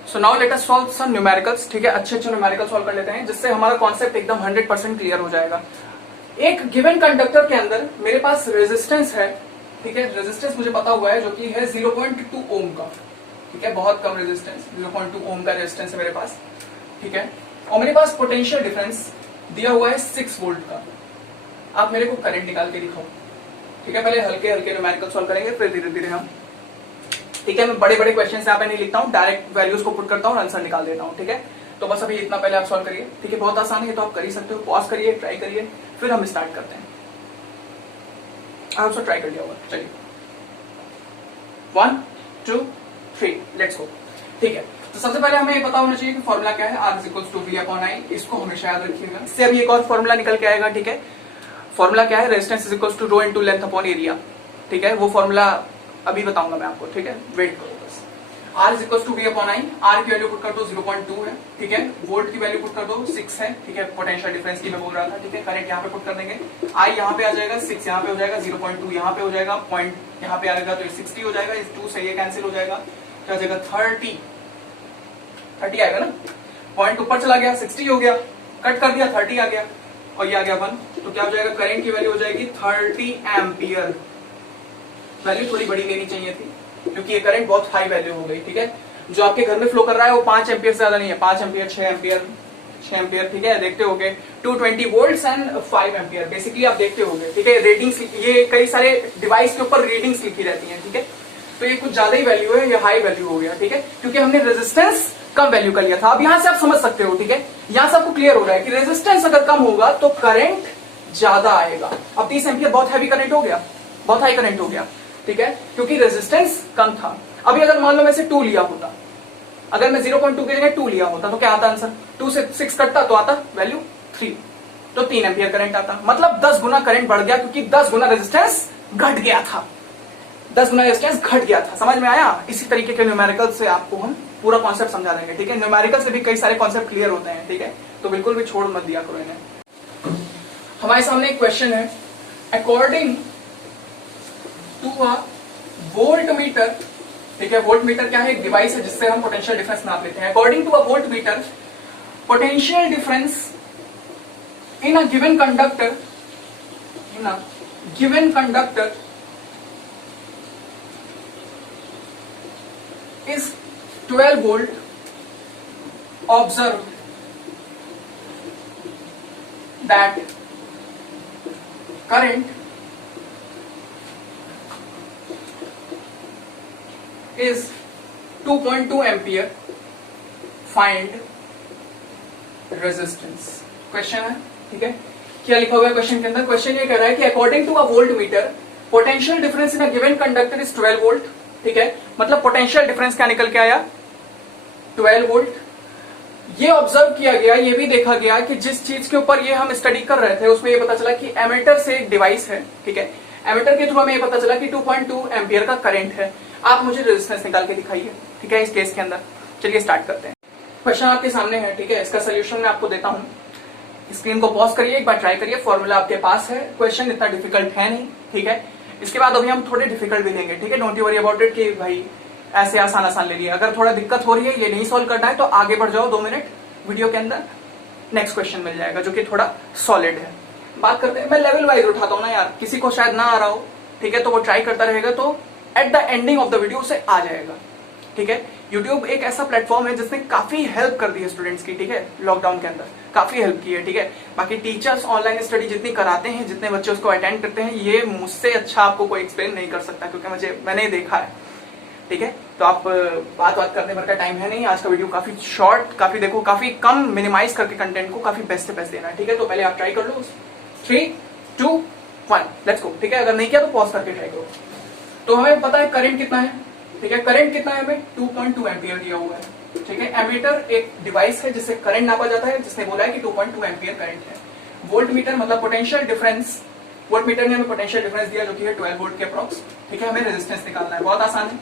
So now let us solve some numericals, ठीक है, अच्छे न्यूमेरिकल सॉल्व कर लेते हैं, जिससे हमारा कॉन्सेप्ट एकदम 100% क्लियर हो जाएगा। एक गिवन कंडक्टर के अंदर मेरे पास रेजिस्टेंस है, ठीक है, रेजिस्टेंस मुझे पता हुआ है जो कि है 0.2 ओम का, ठीक है, बहुत कम रेजिस्टेंस, 0.2 ओम का रेजिस्टेंस है मेरे पास, ठीक है। और मेरे पास पोटेंशियल डिफरेंस दिया हुआ है 6 वोल्ट का। आप मेरे को करंट निकाल के दिखाओ, ठीक है। पहले हल्के हल्के न्यूमेरिकल सॉल्व करेंगे, फिर धीरे धीरे हम, ठीक है, मैं बड़े बड़े क्वेश्चन यहाँ पे नहीं लिखता हूँ, डायरेक्ट वैल्यूज को पुट करता हूँ और आंसर निकाल देता हूँ, ठीक है। तो बस अभी इतना पहले आप सॉल्व करिए, ठीक है, बहुत आसान है तो आप कर ही सकते हो। पॉज करिए, ट्राई करिए, फिर हम स्टार्ट करते हैं। आपसे ट्राई कर लिया होगा, चलिए 1 2 3 लेट्स गो, ठीक है। तो सबसे पहले हमें ये पता होना चाहिए कि फॉर्मूला क्या है, R इक्वल्स टू V/I, इसको हमेशा याद रखिएगा। इससे अभी एक और फॉर्मूला निकल के आएगा, ठीक है। फॉर्मूला क्या है? Resistance is equals to rho into length upon area, ठीक है। वो फॉर्मूला अभी बताऊंगा मैं आपको, ठीक है, वेट करो बस। R is equals to V/I, R की वैल्यू पुट कर दो 0.2 है, ठीक है। वोल्ट की वैल्यू पुट कर दो 6 है, ठीक है, पोटेंशियल डिफरेंस की मैं बोल रहा था, ठीक है। करंट यहाँ पे पुट कर देंगे, I यहाँ पे आ जाएगा, 6 यहाँ पे हो जाएगा, 0.2 यहाँ पे हो जाएगा, पॉइंट यहाँ पे आएगा तो 60 हो जाएगा, इस 2 से ये कैंसिल हो जाएगा, क्या हो जाएगा 30 आएगा ना, पॉइंट ऊपर चला गया, 60 हो गया, कट कर दिया, 30 आ गया और ये आ गया 1, तो क्या हो जाएगा? करंट की वैल्यू हो जाएगी 30 एम्पियर। वैल्यू थोड़ी बड़ी लेनी चाहिए थी क्योंकि ये करंट बहुत हाई वैल्यू हो गई, ठीक है। जो आपके घर में फ्लो कर रहा है वो 5 एम्पियर से ज्यादा नहीं है, 5 एम्पियर 6 एम्पियर, ठीक है, देखते होगे 220 वोल्ट्स एंड 5 एम्पियर, बेसिकली आप देखते होगे, ठीक है। रेटिंग्स, ये कई सारे डिवाइस के ऊपर रीडिंग्स लिखी रहती हैं, ठीक है। तो ये कुछ ज्यादा ही वैल्यू है, ये हाई वैल्यू हो गया, ठीक है, क्योंकि हमने रेजिस्टेंस कम वैल्यू का लिया था। अब यहां से आप समझ सकते हो, ठीक है, यहां से आपको क्लियर हो रहा है कि रेजिस्टेंस अगर कम होगा तो करंट ज्यादा आएगा। अब 30 एम्पियर बहुत हैवी करंट हो गया, बहुत हाई करंट हो गया, ठीक है, क्योंकि रेजिस्टेंस कम था। अभी अगर मान लो मैं से 2 लिया होता, अगर मैं 0.2 की जगह 2 लिया होता तो क्या आता आंसर, 2 से 6 कटता तो आता वैल्यू 3, तो 3 एम्पियर करंट आता। मतलब 10 गुना करंट बढ़ गया क्योंकि 10 गुना रेजिस्टेंस घट गया था, 10 गुना रेजिस्टेंस घट गया था। समझ में आया? इसी तरीके के न्यूमेरिकल से आपको हम पूरा कॉन्सेप्ट समझा देंगे, ठीक है। न्यूमेरिकल से भी कई सारे कॉन्सेप्ट क्लियर होते हैं, ठीक है, तो बिल्कुल भी छोड़ मत दिया करो इन्हें। हमारे सामने एक क्वेश्चन है, according to a voltmeter, ठीक है, वोल्ट मीटर क्या है, एक डिवाइस है जिससे हम पोटेंशियल डिफरेंस नाप लेते हैं। According to a voltmeter, potential difference in a given conductor, in a given conductor is 12 volt. Observe that current is 2.2 ampere. Find resistance. Question है, ठीक है। क्या लिखा हुआ है क्वेश्चन के अंदर? क्वेश्चन ये कह रहा है कि according to a voltmeter, potential difference in a given conductor is 12 volt, ठीक है। मतलब पोटेंशियल डिफरेंस क्या निकल के आया, 12 वोल्ट। ये ऑब्जर्व किया गया, ये भी देखा गया कि जिस चीज के ऊपर ये हम स्टडी कर रहे थे उसमें ये पता चला कि एमीटर से एक डिवाइस है, ठीक है, एमीटर के थ्रू हमें ये पता चला कि 2.2 एम्पियर का करंट है। आप मुझे रेजिस्टेंस निकाल के दिखाइए, ठीक है, इस केस के अंदर। चलिए स्टार्ट करते हैं। क्वेश्चन आपके सामने है, ठीक है, इसका सोल्यूशन मैं आपको देता हूं। स्क्रीन को पॉज करिए, एक बार ट्राई करिए, फॉर्मूला आपके पास है। क्वेश्चन इतना डिफिकल्ट है नहीं, ठीक है। इसके बाद अभी हम थोड़े डिफिकल्ट भी लेंगे, ठीक है, don't you worry about it कि भाई ऐसे आसान आसान ले लिए। अगर थोड़ा दिक्कत हो रही है, ये नहीं सॉल्व करना है, तो आगे बढ़ जाओ 2 मिनट, वीडियो के अंदर नेक्स्ट क्वेश्चन मिल जाएगा जो कि थोड़ा सॉलिड है। बात करते हैं, मैं लेवल वाइज उठाता हूं ना यार, किसी को शायद ना आ रहा हो, ठीक है, तो वो ट्राई करता रहेगा, तो at the ending of the video से आ जाएगा, ठीक है। यूट्यूब एक ऐसा प्लेटफॉर्म है जिसने काफी हेल्प कर दी है स्टूडेंट्स की, ठीक है, लॉकडाउन के अंदर काफी हेल्प की है, ठीक है। बाकी टीचर्स ऑनलाइन स्टडी जितनी कराते हैं, जितने बच्चे उसको अटेंड करते हैं, ये मुझसे अच्छा आपको कोई एक्सप्लेन नहीं कर सकता, क्योंकि मैंने देखा है, ठीक है। तो आप बात करने भर का टाइम है नहीं, आज का वीडियो काफी शॉर्ट, काफी देखो, काफी कम मिनिमाइज करके कंटेंट को काफी बेस्ट से बेस्ट देना है, ठीक है। तो पहले आप ट्राई कर लो, 3, 2, 1 लेट्स गो, ठीक है। अगर नहीं किया तो पॉज करके ट्राई करो। तो हमें पता है करंट कितना है, ठीक है, करंट कितना है हमें 2.2 एम्पियर दिया हुआ है, ठीक है। एमीटर एक डिवाइस है जिससे करंट नापा जाता है, जिसने बोला है कि 2.2 एम्पियर करंट है। वोल्ट मीटर मतलब पोटेंशियल डिफरेंस, वोल्ट मीटर ने हमें पोटेंशियल डिफरेंस दिया जो कि है 12 वोल्ट के अप्रॉक्स, ठीक है। हमें रेजिस्टेंस निकालना है, बहुत आसान है।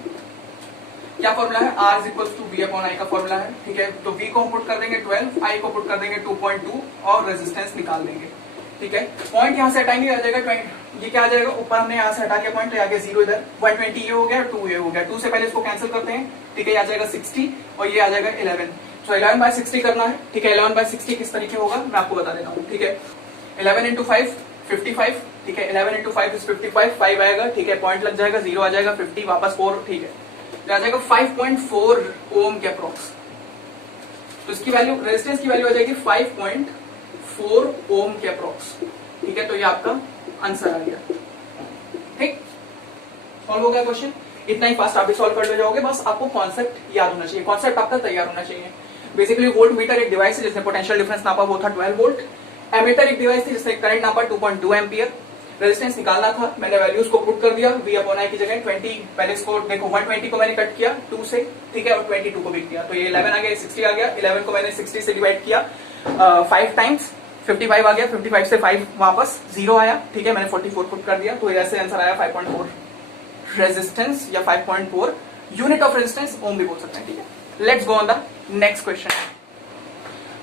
क्या फॉर्मूला है, R equals to V upon I का फॉर्मूला है, ठीक है। तो V को पुट कर देंगे 12, I को पुट कर देंगे 2.2 और रेजिस्टेंस निकाल देंगे, ठीक है। पॉइंट यहाँ से हटाएंगे, आ जाएगा 20, ये क्या आ जाएगा, ऊपर हमने यहाँ से हटा के पॉइंट, आगे 0 इधर, 120 ये हो गया, 2 ये हो गया, 2 से पहले इसको कैंसिल करते हैं, ठीक है। ये आ जाएगा 60 और ये आ जाएगा 11, तो 11/60 करना है, ठीक है। 11/60 किस तरीके होगा मैं आपको बता देता हूँ, ठीक है। 11 × 5 55, ठीक है। 11 × 5 is 55, 5 आएगा, ठीक है, पॉइंट लग जाएगा, 0 आ जाएगा, 50 वापस 4, ठीक है, आ जाएगा 5.4 ओम के अप्रॉक्स। तो इसकी वैल्यू, रेजिस्टेंस की वैल्यू आ जाएगी 5.4 ओम के अप्रॉक्स, ठीक है। तो ये आपका आंसर आ गया, ठीक, सॉल्व हो गया क्वेश्चन। इतना ही फास्ट आप भी सॉल्व कर ले जाओगे, बस आपको कॉन्सेप्ट याद होना चाहिए, कॉन्सेप्ट आपका तैयार होना चाहिए। बेसिकली वोल्ट मीटर एक डिवाइस है जिसने पोटेंशियल डिफरेंस नापा, वो था 12 वोल्ट। एमीटर एक डिवाइस थी जिसने करंट नापा 2.2 एम्पियर। रेजिस्टेंस निकालना था, मैंने वैल्यूज को पुट कर दिया, V अपॉन I की जगह 20, पहले इसको देखो 120 को मैंने कट किया 2 से, ठीक है, और 22 को भी किया, तो ये 11 आ गया, 60 आ गया, 11 को मैंने 60 से डिवाइड किया 5 टाइम्स, 55 आ गया, 55 से 5 वापस 0 आया, ठीक है, मैंने 44 पुट कर दिया, तो ऐसे आंसर आया 5.4 रेजिस्टेंस या 5.4 यूनिट ऑफ रेजिस्टेंस, ओम भी बोल सकते हैं, ठीक है। Let's go on the next question.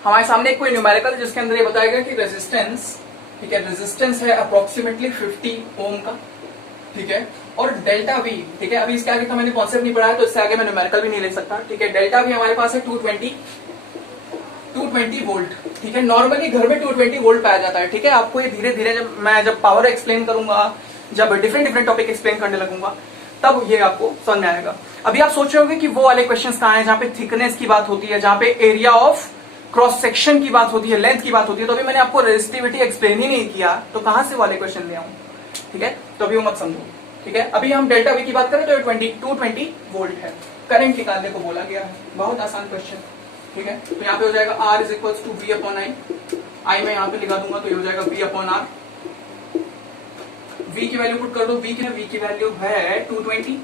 हमारे सामने कोई न्यूमेरिकल जिसके अंदर ये बताया गया कि रेजिस्टेंस, ठीक है, रेजिस्टेंस है अप्रोक्सीमेटली 50 ओम का, ठीक है, और डेल्टा वी, ठीक है, अभी इसके आगे का मैंने कॉन्सेप्ट नहीं पढ़ाया, तो इससे आगे मैं न्यूमेरिकल भी नहीं ले सकता, ठीक है। डेल्टा वी हमारे पास है 220 वोल्ट, ठीक है। नॉर्मली घर में 220 वोल्ट पाया जाता है, ठीक है। आपको ये धीरे धीरे जब पावर एक्सप्लेन करूंगा, जब डिफरेंट टॉपिक एक्सप्लेन करने लगूंगा, तब ये आपको समझ में आएगा। अभी आप सोच रहे होंगे कि वो वाले क्वेश्चंस कहाँ हैं जहाँ पे थिकनेस की बात होती है, जहाँ पे एरिया ऑफ क्रॉस सेक्शन की बात होती है, लेंथ की बात होती है, तो अभी मैंने आपको रेजिस्टिविटी एक्सप्लेन ही नहीं किया, तो कहां से वाले क्वेश्चन ले आऊं, ठीक है। तो अभी वो मत समझो, ठीक है। अभी हम डेल्टा वी की बात करें तो 220 वोल्ट है, करंट निकालने को बोला गया है, बहुत आसान क्वेश्चन, ठीक है। तो यहाँ पे हो जाएगा R equals to V upon I मैं यहाँ पे लिखा दूंगा, तो ये हो जाएगा V अपॉन R। V की वैल्यू पुट कर दो, V की वैल्यू है 220,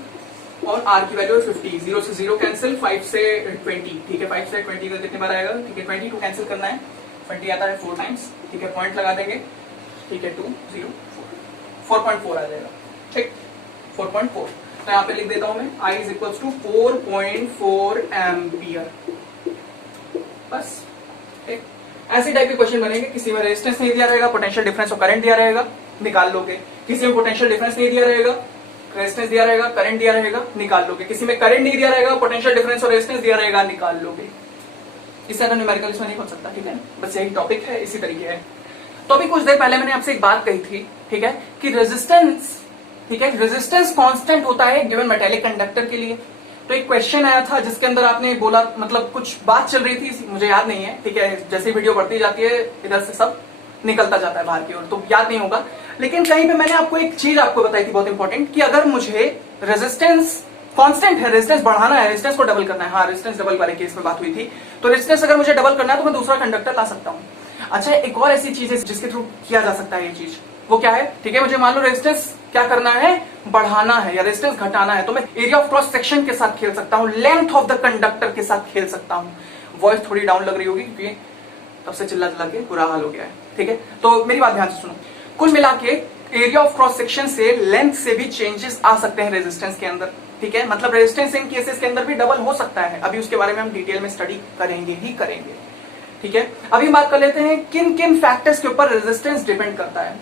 और R की वैल्यू है 50। 0 से 0 कैंसिल, 5 से 20, ठीक है 5 से 20 का कितने बार आएगा, ठीक है 22 कैंसिल करना है, 20 आता है 4 टाइम्स, ठीक है पॉइंट लगा देंगे, ठीक है 2 0 4 4.4 आ जाएगा, ठीक 4.4। तो यहाँ पे लिख देता हूं मैं I is equal to 4.4 ampere, बस ठीक। ऐसे टाइप के क्वेश्चन बनेंगे, किसी में रेजिस्टेंस नहीं दिया रहेगा, पोटेंशियल डिफरेंस और करंट दिया रहेगा, निकाल लोगे। किसी में पोटेंशियल डिफरेंस नहीं दिया रहेगा, रेजिस्टेंस दिया रहेगा, करंट दिया रहेगा, निकाल लोगे। किसी में करंट नहीं दिया रहेगा, पोटेंशियल डिफरेंस और रेजिस्टेंस दिया रहेगा, निकाल लोगे। इससे ज्यादा न्यूमेरिकल इसमें नहीं हो सकता, ठीक है, बस यही टॉपिक है, इसी तरीके है। तो अभी कुछ देर पहले मैंने आपसे एक बात कही थी, ठीक है, कि रेजिस्टेंस, ठीक है, रेजिस्टेंस कांस्टेंट होता है गिवन मेटेलिक कंडक्टर के लिए। तो एक क्वेश्चन आया था जिसके अंदर आपने बोला, मतलब कुछ बात चल रही थी, मुझे याद नहीं है, ठीक है, जैसे वीडियो बढ़ती जाती है इधर से सब निकलता जाता है बाहर की ओर, तो याद नहीं होगा, लेकिन कहीं पे मैंने आपको एक चीज आपको बताई थी बहुत इंपॉर्टेंट, कि अगर मुझे रेजिस्टेंस कांस्टेंट है, रेजिस्टेंस बढ़ाना है, रेजिस्टेंस को डबल करना है, हाँ रेजिस्टेंस डबल वाले केस में बात हुई थी, तो रेजिस्टेंस अगर मुझे डबल करना है तो मैं दूसरा कंडक्टर ला सकता हूँ। अच्छा, एक और ऐसी चीज है जिसके थ्रू किया जा सकता है ये चीज, वो क्या है, ठीक है, मुझे मान लो रेजिस्टेंस क्या करना है, बढ़ाना है या रेजिस्टेंस घटाना है, तो मैं एरिया ऑफ क्रॉस सेक्शन के साथ खेल सकता हूं, लेंथ ऑफ द कंडक्टर के साथ खेल सकता हूं। वॉइस थोड़ी डाउन लग रही होगी क्योंकि तब से चिल्ला चिल्ला के बुरा हाल हो गया है, ठीक है, तो मेरी बात ध्यान से सुनो। कुल मिला के एरिया ऑफ क्रॉस सेक्शन से लेंथ से भी चेंजेस आ सकते हैं रेजिस्टेंस के अंदर, ठीक है, मतलब रेजिस्टेंस इन केसेस के अंदर भी डबल हो सकता है। अभी उसके बारे में हम डिटेल में स्टडी करेंगे ही करेंगे, ठीक है। अभी बात कर लेते हैं किन किन फैक्टर्स के ऊपर रेजिस्टेंस डिपेंड करता है,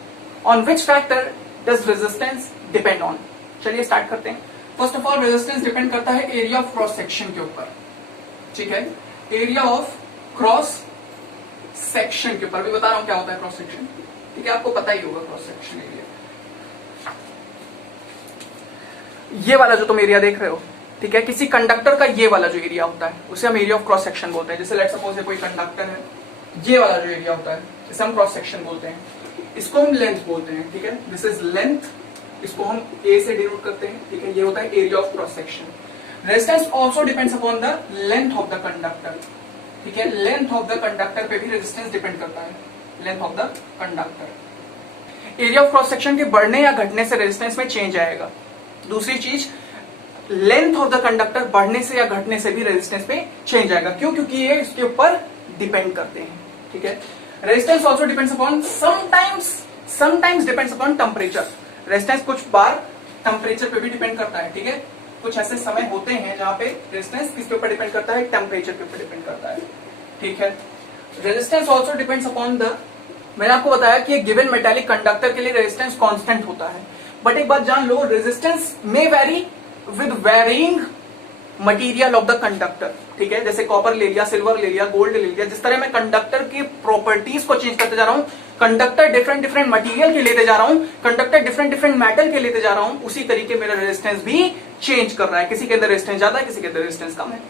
on which factor does resistance depend on. चलिए स्टार्ट करते हैं। First of all resistance depend करता है एरिया ऑफ क्रॉस सेक्शन के ऊपर, ठीक है, एरिया ऑफ क्रॉस सेक्शन के ऊपर। अभी बता रहा हूं क्या होता है क्रॉस सेक्शन, ठीक है, आपको पता ही होगा क्रॉस सेक्शन एरिया। ये वाला जो तुम एरिया देख रहे हो, ठीक है, किसी कंडक्टर का ये वाला जो एरिया होता है उसे हम एरिया ऑफ क्रॉस सेक्शन बोलते हैं। जैसे लेट्स सपोज कोई कंडक्टर है, ये वाला जो एरिया होता है इसे हम क्रॉस सेक्शन बोलते हैं, इसको हम लेंथ बोलते हैं, ठीक है, दिस इज लेंथ, इसको हम ए से डिनोट करते हैं, ठीक है, ये होता है area of cross section. Resistance also depends upon the length of the conductor, ठीक है, लेंथ ऑफ द कंडक्टर पे भी रेजिस्टेंस डिपेंड करता है, length of the conductor. Area of cross section के बढ़ने या घटने से रेजिस्टेंस में चेंज आएगा। दूसरी चीज, लेंथ ऑफ द कंडक्टर बढ़ने से या घटने से भी रेजिस्टेंस में चेंज आएगा। क्यों? क्योंकि ये इसके ऊपर डिपेंड करते हैं, ठीक है। Resistance also depends upon sometimes depends upon temperature. Resistance कुछ बार टेम्परेचर पे भी डिपेंड करता है, ठीक है, कुछ ऐसे समय होते हैं जहां पे रेजिस्टेंस किसके ऊपर डिपेंड करता है, टेम्परेचर के ऊपर डिपेंड करता है, ठीक है। Resistance also depends upon the, मैंने आपको बताया कि गिवन मेटालिक कंडक्टर के लिए रेजिस्टेंस कांस्टेंट होता है, बट एक बात जान लो, resistance may vary with varying material of the conductor, ठीक है, जैसे कॉपर ले लिया, सिल्वर ले लिया, गोल्ड ले लिया, जिस तरह मैं कंडक्टर की प्रॉपर्टीज को चेंज करते जा रहा हूं, कंडक्टर डिफरेंट डिफरेंट मटेरियल के लेते जा रहा हूं, कंडक्टर डिफरेंट डिफरेंट मेटल के लेते जा रहा हूं, उसी तरीके मेरा रेजिस्टेंस भी चेंज कर रहा है। किसी के अंदर रेजिस्टेंस ज्यादा है, किसी के अंदर रेजिस्टेंस कम है,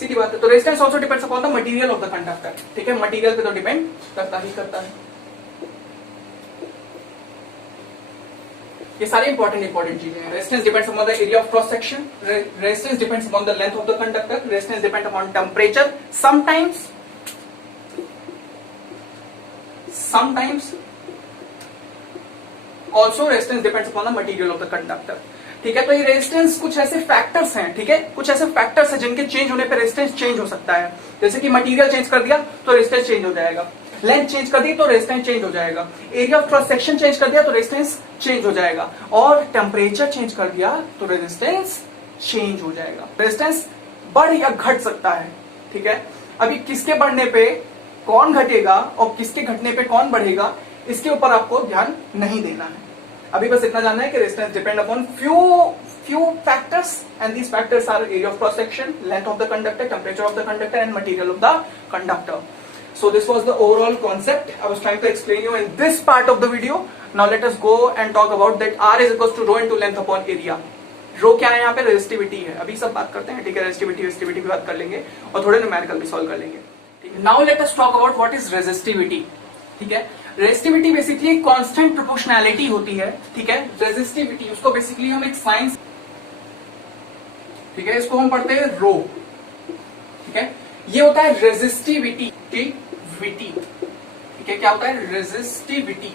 सीधी बात है। तो resistance also depends upon the material of the conductor, ठीक है, मटेरियल पे तो डिपेंड करता ही करता है। ये सारी इंपॉर्टेंट चीजें हैं। Resistance depends upon the area of cross section, resistance depends upon the length of the conductor, resistance depend upon temperature, sometimes also resistance depends upon the material of the conductor, ठीक है। तो ये resistance कुछ ऐसे factors हैं, ठीक है, कुछ ऐसे फैक्टर्स हैं जिनके चेंज होने पर रेजिस्टेंस चेंज हो सकता है। जैसे कि मटेरियल चेंज कर दिया तो रेजिस्टेंस चेंज हो जाएगा, लेंथ चेंज कर दी तो रेजिस्टेंस चेंज हो जाएगा, area of cross section change कर दिया तो रेजिस्टेंस चेंज हो जाएगा, और टेम्परेचर चेंज कर दिया तो रेजिस्टेंस चेंज हो जाएगा। रेजिस्टेंस बढ़ या घट सकता है, ठीक है। अभी किसके बढ़ने पे कौन घटेगा और किसके घटने पे कौन बढ़ेगा, इसके ऊपर आपको ध्यान नहीं देना है। अभी बस इतना जानना है कि resistance depend upon few factors, and these factors are area of cross section, length of the conductor, temperature of the conductor, and material of the conductor. So this was the overall concept I was trying to explain you in this part of the video. Now let us go and talk about that R is equals to rho into length upon area. रो क्या है यहाँ पे, resistivity है। अभी सब बात करते हैं, ठीक है, रेजिस्टिविटी की बात कर लेंगे और थोड़े न्यूमेरिकल भी सॉल्व कर लेंगे, ठीक है। Now let us talk about what is resistivity, ठीक है। रेजिस्टिविटी बेसिकली कांस्टेंट प्रोपोर्शनैलिटी होती है, ठीक है। रेजिस्टिविटी उसको बेसिकली हम एक साइंस, ठीक है, इसको हम पढ़ते हैं रो, ठीक है। ये होता है रेजिस्टिविटी, ठीक है, क्या होता है रेजिस्टिविटी,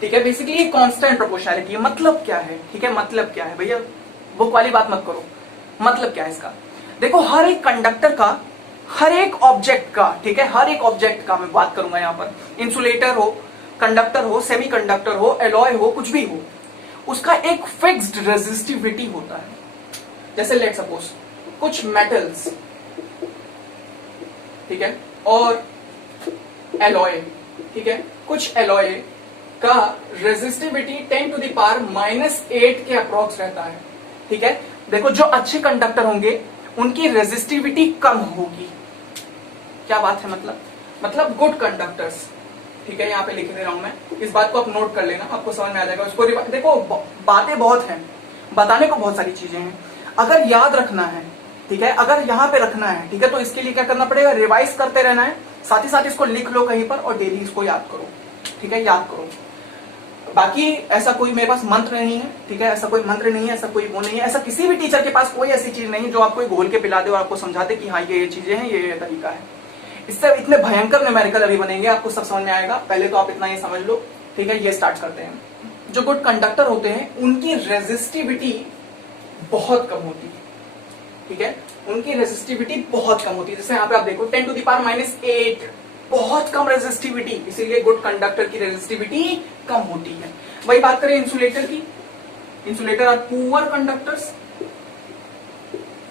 ठीक है। बेसिकली कांस्टेंट प्रोपोर्शनैलिटी, मतलब क्या है, ठीक है, मतलब क्या है भैया, बुक वाली बात मत करो, मतलब क्या है इसका? देखो हर एक कंडक्टर का, हर एक ऑब्जेक्ट का, ठीक है, हर एक ऑब्जेक्ट का मैं बात करूंगा यहां पर, इंसुलेटर हो, कंडक्टर हो, सेमीकंडक्टर हो, एलॉय हो, कुछ भी हो, उसका एक फिक्स्ड रेजिस्टिविटी होता है। जैसे लेट सपोज कुछ मेटल्स, ठीक है, और एलॉय, ठीक है, कुछ एलॉय का रेजिस्टिविटी 10 टू द पावर -8 के अप्रॉक्स रहता है, ठीक है। देखो जो अच्छे कंडक्टर होंगे उनकी रेजिस्टिविटी कम होगी। क्या बात है? मतलब गुड कंडक्टर्स, ठीक है, यहां पे लिख दे रहा हूं मैं, इस बात को आप नोट कर लेना, आपको समझ में आ जाएगा। उसको देखो बातें बहुत हैं, बताने को बहुत सारी चीजें हैं, अगर याद रखना है, ठीक है, अगर यहां पे रखना है, ठीक है, तो इसके लिए क्या करना पड़ेगा? रिवाइज करते रहना है, साथ ही साथ इसको लिख लो कहीं पर और डेली इसको याद करो, ठीक है, याद करो। बाकी ऐसा कोई मेरे पास मंत्र नहीं है, ठीक है, ऐसा कोई मंत्र नहीं है, ऐसा कोई वो नहीं है, ऐसा किसी भी टीचर के पास कोई ऐसी चीज नहीं है जो आपको घोल के पिला दे और आपको समझा दे कि हाँ ये चीजें हैं, ये तरीका है। इससे इतने भयंकर न्यूमेरिकल अभी बनेंगे, आपको सब समझ में आएगा। पहले तो आप इतना ही समझ लो, ठीक है। ये स्टार्ट करते हैं। जो गुड कंडक्टर होते हैं उनकी रेजिस्टिविटी बहुत कम होती है, ठीक है, उनकी रेजिस्टिविटी बहुत कम होती है। जैसे यहाँ पे आप देखो 10 टू द पावर -8, बहुत कम रेजिस्टिविटी, इसीलिए गुड कंडक्टर की रेजिस्टिविटी कम होती है। वही बात करें इंसुलेटर की, इंसुलेटर आर पुअर कंडक्टर्स।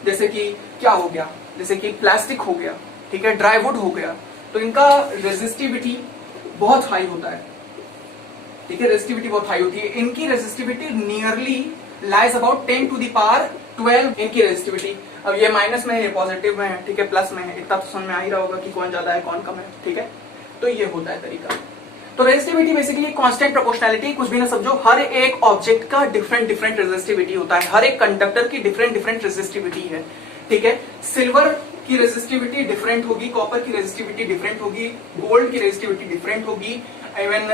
जैसे कि क्या हो गया, जैसे कि प्लास्टिक हो गया, ठीक है, ड्राई वुड हो गया, तो इनका रेजिस्टिविटी बहुत हाई होता है, ठीक है, रेजिस्टिविटी बहुत हाई होती है। इनकी resistivity nearly lies about 10 to the power 12 इनकी रेजिस्टिविटी। अब ये माइनस में है, ये पॉजिटिव में है, ठीक है, प्लस में है, इतना तो समझ में आ ही रहा होगा कि कौन ज्यादा है कौन कम है, ठीक है। तो ये होता है तरीका। तो रेजिस्टिविटी बेसिकली कांस्टेंट प्रोपोर्शनैलिटी, कुछ भी ना समझो, हर एक ऑब्जेक्ट का डिफरेंट डिफरेंट रेजिस्टिविटी होता है, हर एक कंडक्टर की डिफरेंट डिफरेंट रेजिस्टिविटी है, ठीक है। सिल्वर की रेजिस्टिविटी डिफरेंट होगी, कॉपर की रेजिस्टिविटी डिफरेंट होगी, गोल्ड की रेजिस्टिविटी डिफरेंट होगी, इवन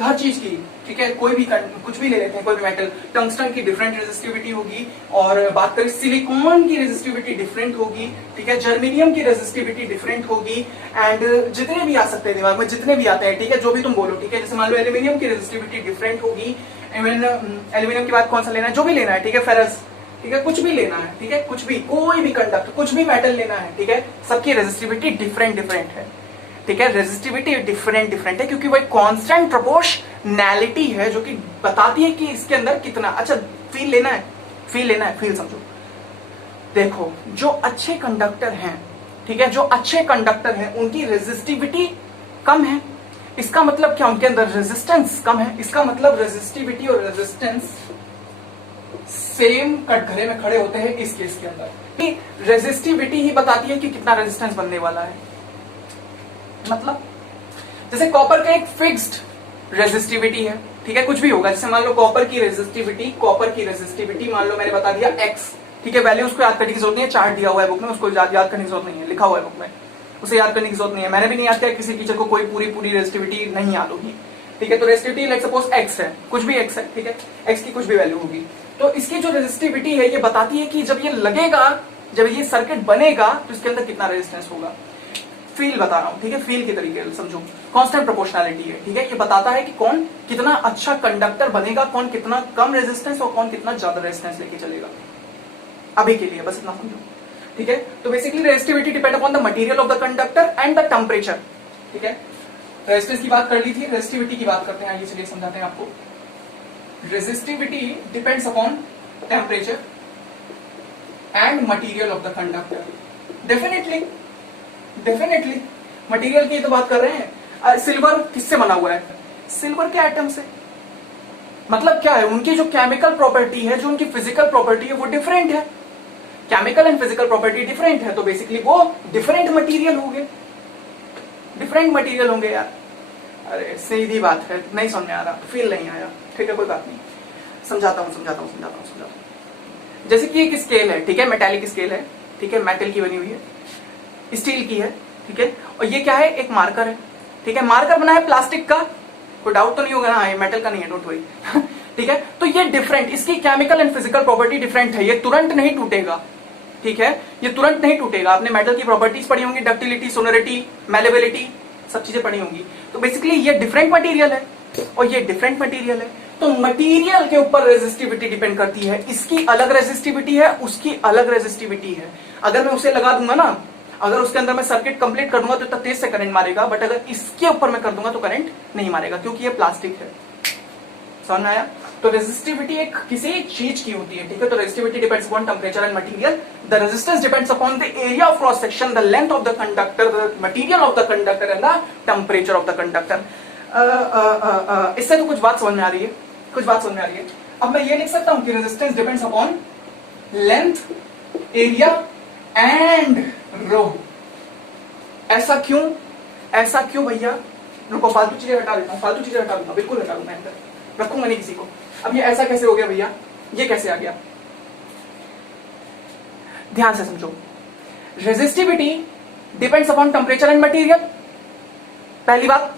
हर चीज की, ठीक है, कोई भी कुछ भी ले लेते हैं, कोई भी मेटल, टंगस्टन की डिफरेंट रेजिस्टिविटी होगी, और बात करें सिलिकॉन की रेजिस्टिविटी डिफरेंट होगी, ठीक है, जर्मेनियम की रेजिस्टिविटी डिफरेंट होगी, एंड जितने भी आ सकते हैं दिमाग में, जितने भी आते हैं, ठीक है, जो भी तुम बोलो, ठीक है। जैसे मान लो एल्यूमिनियम की रेजिस्टिविटी डिफरेंट होगी, इवन एल्यूमिनियम के बाद कौन सा लेना है, जो भी लेना है, ठीक है, फेरस, ठीक है, कुछ भी लेना है, ठीक है, कुछ भी, कोई भी कंडक्टर, कुछ भी मेटल लेना है, ठीक है, सबकी रेजिस्टिविटी डिफरेंट डिफरेंट है, ठीक है, रेजिस्टिविटी डिफरेंट डिफरेंट है, क्योंकि वही कांस्टेंट प्रोपोर्शनैलिटी है जो कि बताती है कि इसके अंदर कितना। अच्छा, फील लेना है, फील लेना है, फील समझो। देखो जो अच्छे कंडक्टर हैं, ठीक है, जो अच्छे कंडक्टर हैं उनकी रेजिस्टिविटी कम है, इसका मतलब क्या, उनके अंदर रेजिस्टेंस कम है, इसका मतलब रेजिस्टिविटी और रेजिस्टेंस सेम कटघरे में खड़े होते हैं इस केस के अंदर। रेजिस्टिविटी ही बताती है कि कितना रेजिस्टेंस बनने वाला है। मतलब जैसे कॉपर का एक फिक्स्ड रेजिस्टिविटी है, ठीक है, कुछ भी होगा, जैसे मान लो कॉपर की रेजिस्टिविटी मान लो मैंने बता दिया x, ठीक है, वैल्यू उसको याद करने की जरूरत नहीं है, चार्ट दिया हुआ है बुक में, उसको याद करने की जरूरत नहीं है, लिखा हुआ है बुक में, उसे याद करने की जरूरत नहीं है, मैंने भी नहीं याद किया, किसी टीचर को कोई पूरी रेजिस्टिविटी नहीं याद होगी, ठीक है। तो रेजिस्टिविटी लेट सपोज x है, कुछ भी x है, ठीक है, x की कुछ भी वैल्यू होगी, तो इसकी जो रेजिस्टिविटी है ये बताती है कि जब ये लगेगा, जब ये सर्किट बनेगा तो इसके अंदर कितना रेजिस्टेंस होगा। फील बता रहा हूं, ठीक है, फील के तरीके से समझो, कांस्टेंट प्रोपोर्शनैलिटी है, ठीक है, ये बताता है कि कौन कितना अच्छा कंडक्टर बनेगा, कौन कितना कम रेजिस्टेंस और कौन कितना ज्यादा रेजिस्टेंस लेके चलेगा। अभी के लिए बस इतना समझो, ठीक है। तो basically resistivity depend upon the material of the conductor and the temperature, ठीक है। रेजिस्टेंस की बात कर ली थी, रेजिस्टिविटी की बात करते हैं, आइए चलिए समझाते हैं आपको। Resistivity depends upon temperature and material of the conductor. Definitely material की तो बात कर रहे हैं। सिल्वर किससे बना हुआ है? सिल्वर के एटम से। मतलब क्या है, उनकी जो केमिकल प्रॉपर्टी है, जो उनकी फिजिकल प्रॉपर्टी है वो डिफरेंट है, chemical and physical property different है, तो बेसिकली वो डिफरेंट मटेरियल होंगे, डिफरेंट मटेरियल होंगे यार। अरे सीधी बात है, नहीं समझ में आ रहा, फील नहीं आया, ठीक है, कोई बात नहीं, समझाता हूं। जैसे कि एक स्केल है, ठीक है, मेटालिक स्केल है, ठीक है, मेटल की बनी हुई है, स्टील की है, ठीक है, और ये क्या है, एक मार्कर है, ठीक है, मार्कर बना है प्लास्टिक का, कोई डाउट तो नहीं होगा ना, ये मेटल का नहीं है, डोंट वरी ठीक है। तो ये डिफरेंट, इसकी chemical and physical property different है, ये तुरंत नहीं टूटेगा, ठीक है, ये तुरंत नहीं टूटेगा। आपने मेटल की प्रॉपर्टीज पढ़ी होंगी, डक्टिलिटी, सोनोरिटी, मैलेबिलिटी, सब चीजें पढ़ी होंगी। तो बेसिकली ये डिफरेंट मटेरियल है और ये डिफरेंट मटेरियल है, तो मटेरियल के ऊपर रेजिस्टिविटी डिपेंड करती है, इसकी अलग रेजिस्टिविटी है, उसकी अलग रेजिस्टिविटी है। अगर मैं उसे लगा दूंगा ना, अगर उसके अंदर मैं सर्किट कंप्लीट कर दूंगा तो इतना तेज से करंट मारेगा, बट अगर इसके ऊपर मैं कर दूंगा तो करंट नहीं मारेगा, क्योंकि ये प्लास्टिक है। समझ में आया? तो रेजिस्टिविटी एक किसी चीज की होती है, ठीक है। तो resistivity depends upon temperature and material. The resistance depends upon the area of cross section, the length of the conductor, the material of the conductor and the temperature of the conductor. इससे तो कुछ बात समझ में आ रही है, कुछ बात समझ में आ रही है। अब मैं ये लिख सकता हूं कि resistance depends upon length, area and rho. ऐसा क्यों? ऐसा क्यों भैया? रुको, फालतू चीजें हटा देता हूं, फालतू चीजें हटा दूंगा, बिल्कुल हटा दूंगा, अंदर रखूंगा नहीं किसी को। अब ये ऐसा कैसे हो गया भैया? ये कैसे आ गया? ध्यान से समझो। Resistivity depends upon temperature and material, पहली बात।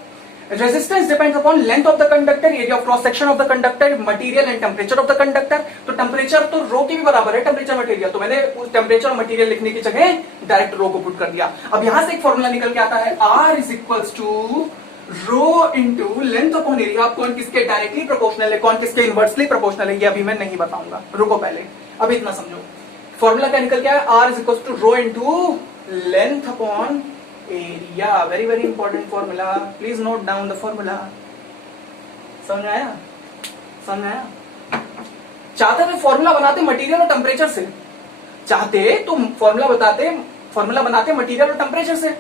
Resistance depends upon length of the conductor, area of cross section of the conductor, material and temperature of the conductor. तो टेम्परेचर तो रो के भी बराबर है, टेम्परेचर मटेरियल, तो मैंने उस टेम्परेचर और मटेरियल लिखने की जगह डायरेक्ट रो को पुट कर दिया। अब यहां से एक फॉर्मूला निकल के आता है, R is equals to rho into length upon area. कौन किसके डायरेक्टली प्रोपोर्शनल है, कौन किसके इनवर्सली प्रोपोर्शनल है, ये अभी मैं नहीं बताऊंगा, रुको पहले, अभी इतना समझो। फॉर्मूला क्या निकल के आया? R is equals to rho into length upon area. Very very important formula, please note down the formula. समझ आया? समझ आया? चाहते तो फॉर्मूला बनाते मटेरियल और टेम्परेचर से, चाहते तो फॉर्मूला बनाते मटेरियल और टेम्परेचर से।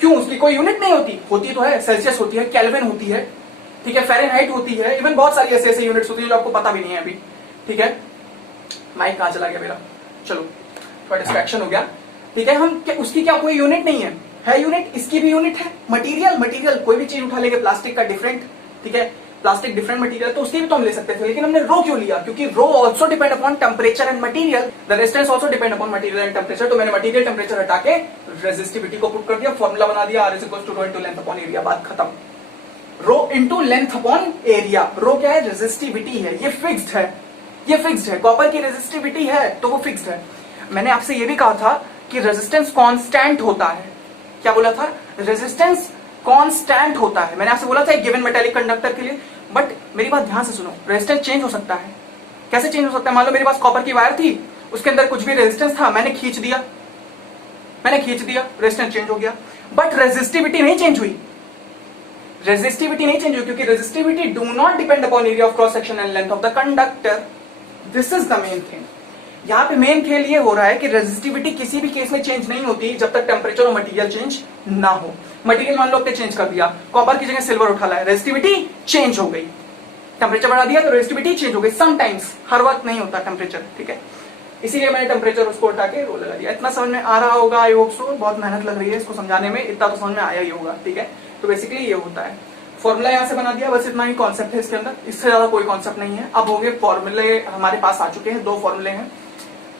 क्यों? उसकी कोई यूनिट नहीं होती? होती तो है, सेल्सियस होती है, केल्विन होती है, ठीक है, फ़ारेनहाइट होती है, इवन बहुत सारी ऐसे ऐसे यूनिट्स होती है जो आपको पता भी नहीं है अभी, ठीक है। माइक कहां चला गया मेरा? चलो, थोड़ा डिस्ट्रैक्शन हो गया, ठीक है। हम उसकी क्या कोई यूनिट नहीं है? है यूनिट, इसकी भी यूनिट है। मटेरियल कोई भी चीज उठा लेंगे, प्लास्टिक का डिफरेंट, ठीक है, प्लास्टिक डिफरेंट मटेरियल, तो उसकी भी तो हम ले सकते थे, लेकिन हमने रो क्यों लिया? क्योंकि rho also depend upon temperature and material, the resistance also depend upon material and temperature. तो मैंने मटेरियल टेम्परेचर हटा के रेजिस्टिविटी को पुट कर दिया, फॉर्मूला बना दिया, R is equals to rho into length upon area, बात खत्म। Rho into length upon area. Rho क्या है? रेजिस्टिविटी है, ये फिक्स्ड है, ये फिक्स्ड है। कॉपर की रेजिस्टिविटी है तो वो फिक्स्ड है। मैंने आपसे ये भी कहा था कि रेजिस्टेंस कांस्टेंट होता है। क्या बोला था? रेजिस्टेंस कांस्टेंट होता है। मैंने आपसे बोला था एक गिवन मेटालिक कंडक्टर के लिए, बट मेरी बात ध्यान से सुनो, रेजिस्टेंस चेंज हो सकता है। कैसे चेंज हो सकता है? मान लो मेरे पास कॉपर की वायर थी, उसके अंदर कुछ भी रेजिस्टेंस था, मैंने खींच दिया, रेजिस्टेंस चेंज हो गया, बट रेजिस्टिविटी नहीं चेंज हुई। रेजिस्टिविटी नहीं चेंज हुई क्योंकि resistivity do not depend upon area of cross section and length of the conductor. This is the main thing. यहाँ पे मेन खेल ये हो रहा है कि रेजिस्टिविटी किसी भी केस में चेंज नहीं होती जब तक टेम्परेचर और मटेरियल चेंज ना हो। मटेरियल मान लो आपने चेंज कर दिया, कॉपर की जगह सिल्वर उठा लाया, रेजिस्टिविटी चेंज हो गई, टेम्परेचर बढ़ा दिया तो रेजिस्टिविटी चेंज हो गई। समटाइम्स, हर वक्त नहीं होता टेम्परेचर, ठीक है, इसीलिए मैंने टेम्परेचर उसको उठा के रो लगा दिया। इतना समझ में आ रहा होगा, आई होप सो। बहुत मेहनत लग रही है इसको समझाने में, इतना तो समझ में आया ही होगा, ठीक है। तो बेसिकली ये होता है, फॉर्मूला यहाँ से बना दिया, बस इतना ही कॉन्सेप्ट है इसके अंदर, इससे ज्यादा कोई कॉन्सेप्ट नहीं है। अब हो गए फॉर्मूले हमारे पास आ चुके हैं, दो फॉर्मूले हैं।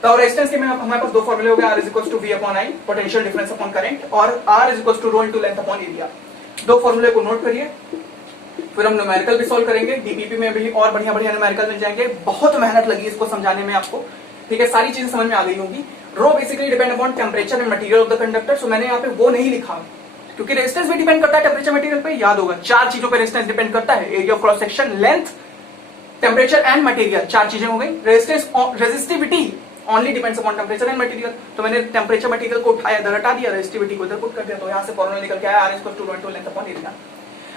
तो रेजिस्टेंस के में हमारे पास दो फॉर्मूले हो गए, R is equals to V upon I, potential difference upon current, और R is equals to rho into length upon area. दो फॉर्मूले को नोट करिए, फिर हम न्यूमेरिकल भी सॉल्व करेंगे, डीपीपी में भी और बढ़िया बढ़िया न्यूमेरिकल मिल जाएंगे। बहुत मेहनत लगी इसको समझाने में आपको, ठीक है, सारी चीजें समझ में आ गई होंगी। Rho basically depend upon temperature and material of the conductor. So मैंने यहाँ पे वो नहीं लिखा क्योंकि रेजिस्टेंस भी डिपेंड करता है टेम्परेचर मटेरियल पे, याद होगा। चार चीजों पे रेजिस्टेंस डिपेंड करता है, area of cross section, length, temperature and material, चार चीजें हो गई। Resistivity only depends upon temperature and material, तो मैंने टेम्परेचर मटेरियल को उठाया, इधर हटा दिया, रेजिस्टिविटी को इधर पुट कर दिया, तो यहाँ से फॉर्मूला निकल के आया, R is equal to rho into length upon area.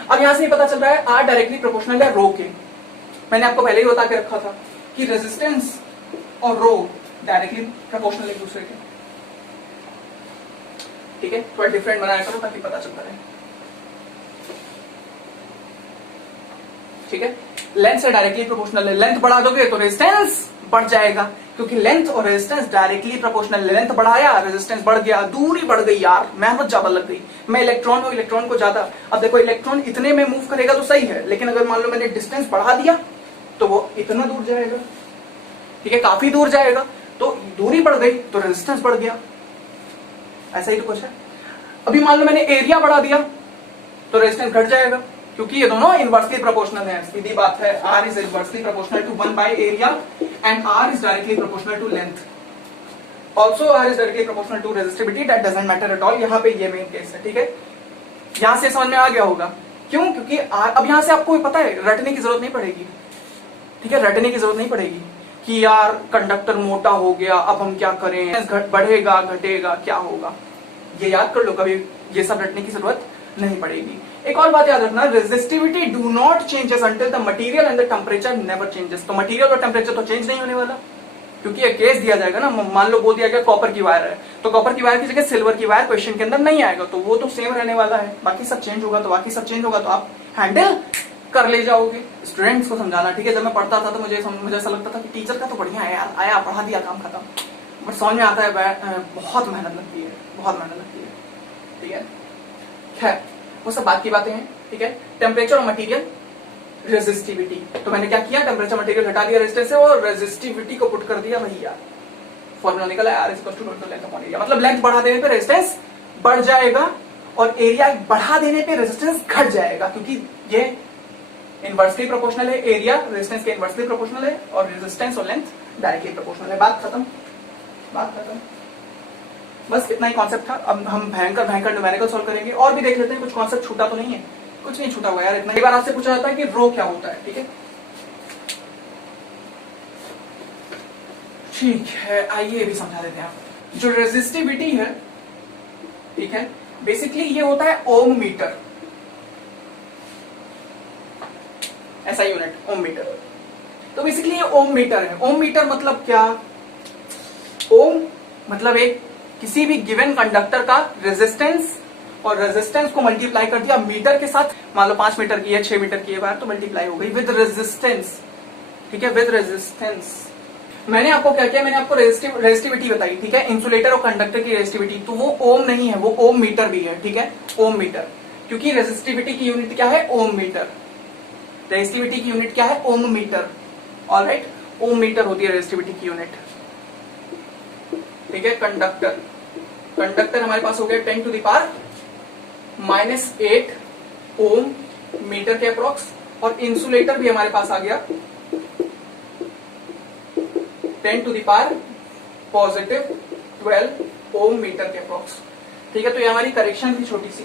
अब यहाँ से ये पता चल रहा है R डायरेक्टली प्रोपोर्शनल है रो के। मैंने आपको पहले ही बता के रखा था कि रेजिस्टेंस और रो डायरेक्टली प्रोपोर्शनल एक दूसरे के, ठीक है। थोड़ा डिफरेंट बनाया करो ताकि पता चलता रहे, ठीक है। लेंथ से डायरेक्टली प्रोपोर्शनल है, लेंथ बढ़ा दोगे तो रेजिस्टेंस बढ़ जाएगा, क्योंकि लेंथ और रेजिस्टेंस डायरेक्टली प्रोपोर्शनल। लेंथ बढ़ाया, रेजिस्टेंस बढ़ गया, दूरी बढ़ गई यार, मेहनत ज्यादा लग गई। मैं इलेक्ट्रॉन हूं, इलेक्ट्रॉन को ज्यादा, अब देखो इलेक्ट्रॉन इतने में मूव करेगा तो सही है, लेकिन अगर मान लो मैंने डिस्टेंस बढ़ा दिया तो वो इतना दूर जाएगा, ठीक है, काफी दूर जाएगा, तो दूरी बढ़ गई तो रेजिस्टेंस बढ़ गया, ऐसा ही तो कुछ है। अभी मान लो मैंने एरिया बढ़ा दिया तो रेजिस्टेंस घट जाएगा, क्योंकि ये दोनों इनवर्सली प्रोपोर्शनल है, सीधी बात है। R is inversely proportional to 1 by area and R is directly proportional to length. Also R is directly proportional to resistivity, that doesn't matter at all. यहाँ पे ये मेन केस है, ठीक है। यहाँ से समझ में आ गया होगा क्यों, क्योंकि अब यहाँ से आपको पता है रटने की जरूरत नहीं पड़ेगी, ठीक है, रटने की जरूरत नहीं पड़ेगी कि यार कंडक्टर मोटा हो गया, अब हम क्या करें, बढ़ेगा घटेगा क्या होगा, ये याद कर लो, कभी ये सब रटने की जरूरत नहीं पड़ेगी। एक और बात याद रखना, resistivity do not changes until the material and the temperature never changes. तो मटेरियल और टेम्परेचर तो चेंज नहीं होने वाला, क्योंकि ये केस दिया जाएगा ना, मान लो बोल दिया गया कॉपर की वायर है, तो कॉपर की वायर की जगह सिल्वर की वायर क्वेश्चन के अंदर नहीं आएगा, तो वो तो सेम रहने वाला है, बाकी सब चेंज होगा, तो बाकी सब चेंज होगा तो आप हैंडल कर ले जाओगे। स्टूडेंट्स को समझाना, ठीक है, जब मैं पढ़ता था तो मुझे ऐसा लगता था कि टीचर का तो बढ़िया है यार, आया पढ़ा दिया काम खत्म, बट समझ में आता है बहुत मेहनत लगती है, बहुत मेहनत लगती है, ठीक है। खैर वो सब बात की बातें हैं, ठीक है। टेम्परेचर और मटेरियल, रेजिस्टिविटी, तो मैंने क्या किया, टेम्परेचर मटेरियल हटा दिया रेजिस्टेंस से और रेजिस्टिविटी को पुट कर दिया भैया, फॉर्मूला निकला R = total length upon area. मतलब लेंथ बढ़ा देने पे रेजिस्टेंस बढ़ जाएगा और एरिया बढ़ा देने पे रेजिस्टेंस घट जाएगा, क्योंकि ये इनवर्सली प्रोपोर्शनल है, एरिया रेजिस्टेंस के इनवर्सली प्रोपोर्शनल है और रेजिस्टेंस और लेंथ डायरेक्टली प्रोपोर्शनल है। बात खत्म, बात खत्म, बस इतना ही कॉन्सेप्ट था। अब हम भयंकर भयंकर न्यूमेरिकल सॉल्व करेंगे, और भी देख लेते हैं, कुछ कॉन्सेप्ट छूटा तो नहीं है, कुछ नहीं छूटा हुआ यार, इतना। एक बार आपसे पूछा जाता है कि रो क्या होता है, ठीक है, ठीक है, आइए भी समझा देते हैं आप। जो रेजिस्टिविटी है, ठीक है, बेसिकली ये होता है ओम मीटर, ऐसा यूनिट ओम मीटर। तो बेसिकली ये ओम मीटर है। ओम मीटर मतलब क्या, ओम मतलब एक किसी भी गिवन कंडक्टर का रेजिस्टेंस, और रेजिस्टेंस को मल्टीप्लाई कर दिया मीटर के साथ, मान लो 5 मीटर की है, 6 मीटर की है वायर, तो मल्टीप्लाई हो गई विद रेजिस्टेंस, ठीक है, विद रेजिस्टेंस। मैंने आपको क्या किया, मैंने आपको रेजिस्टिविटी बताई, ठीक है, इंसुलेटर और कंडक्टर की रेजिस्टिविटी, तो वो ओम नहीं है, वो ओम मीटर भी है, ठीक है, ओम मीटर, क्योंकि रेजिस्टिविटी की यूनिट क्या है, ओम मीटर। रेजिस्टिविटी की यूनिट क्या है, ओम मीटर, ऑलराइट, ओम मीटर होती है रेजिस्टिविटी की यूनिट, ठीक है। कंडक्टर, कंडक्टर हमारे पास हो गया 10⁻⁻8 ओम मीटर के अप्रोक्स, और इंसुलेटर भी हमारे पास आ गया 10⁻12 ओम मीटर के अप्रोक्स, ठीक है। तो ये हमारी करेक्शन थी, छोटी सी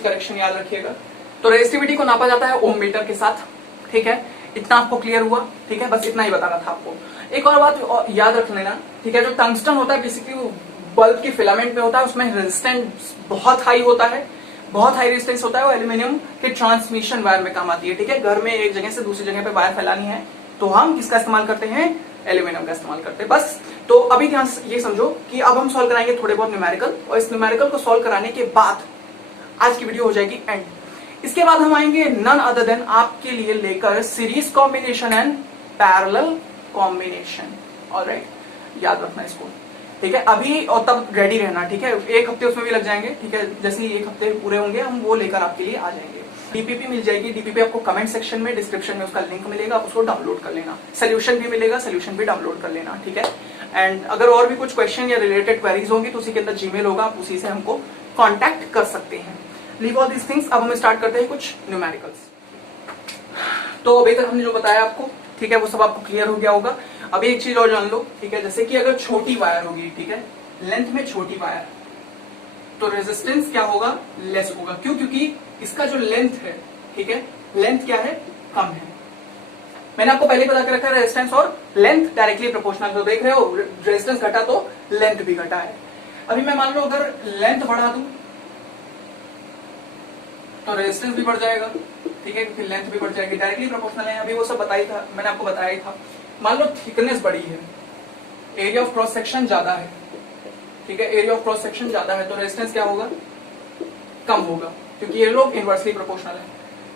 करेक्शन याद रखिएगा। तो रेजिस्टिविटी को नापा जाता है ओम मीटर के साथ, ठीक है, इतना आपको क्लियर हुआ, ठीक है, बस इतना ही बताना था आपको। एक और बात याद रख लेना, ठीक है, जो टंगस्टन होता है बेसिकली बल्ब की फिलामेंट में होता है, उसमें रेजिस्टेंस बहुत हाई होता है, बहुत हाई रेजिस्टेंस होता है, वो एल्यूमिनियम के ट्रांसमिशन वायर में काम आती है, ठीक है। घर में एक जगह से दूसरी जगह पे वायर फैलानी है तो हम किसका इस्तेमाल करते हैं, एल्यूमिनियम का इस्तेमाल करते हैं, बस। तो अभी ध्यान से ये समझो कि अब हम सॉल्व कराएंगे थोड़े बहुत न्यूमेरिकल, और इस न्यूमेरिकल को सॉल्व कराने के बाद आज की वीडियो हो जाएगी एंड। इसके बाद हम आएंगे नन अदर देन आपके लिए लेकर series combination and parallel combination, alright, याद रखना इसको, ठीक है। अभी और तब रेडी रहना, ठीक है, एक हफ्ते उसमें भी लग जाएंगे, ठीक है, जैसे ही एक हफ्ते पूरे होंगे हम वो लेकर आपके लिए आ जाएंगे। डीपीपी मिल जाएगी, डीपीपी आपको कमेंट सेक्शन में, डिस्क्रिप्शन में उसका लिंक मिलेगा, आप उसको डाउनलोड कर लेना। सोल्यूशन भी मिलेगा, सोल्यूशन भी डाउनलोड कर लेना, ठीक है। एंड अगर और भी कुछ क्वेश्चन या रिलेटेड क्वेरीज होंगी तो उसी के अंदर जीमेल होगा, आप उसी से हमको कॉन्टैक्ट कर सकते हैं। लीव ऑल दीज थिंग्स, अब हम स्टार्ट करते हैं कुछ न्यूमेरिकल्स। तो अभी तक हमने जो बताया आपको, ठीक है, वो सब आपको क्लियर हो गया होगा। अभी एक चीज और जान लो, ठीक है, जैसे कि अगर छोटी वायर होगी, ठीक है, लेंथ में छोटी वायर, तो रेजिस्टेंस क्या होगा, लेस होगा। क्यों, क्योंकि इसका जो लेंथ है, ठीक है, लेंथ क्या है, कम है। मैंने आपको पहले बता के रखा है रेजिस्टेंस और लेंथ डायरेक्टली प्रोपोर्शनल, तो देख रहे हो रेजिस्टेंस घटा तो लेंथ भी घटा है। अभी मैं मान लो अगर लेंथ बढ़ा दूं तो रेजिस्टेंस भी बढ़ जाएगा, ठीक है, फिर लेंथ भी बढ़ जाएगी, डायरेक्टली प्रोपोर्शनल है। अभी वो सब बताया था, मैंने आपको बताया ही था। मान लो थिकनेस बड़ी है, एरिया ऑफ क्रॉस सेक्शन ज्यादा है, ठीक है, एरिया ऑफ क्रॉस सेक्शन ज्यादा है, तो रेजिस्टेंस क्या होगा, कम होगा, क्योंकि ये लोग इनवर्सली प्रोपोर्शनल है,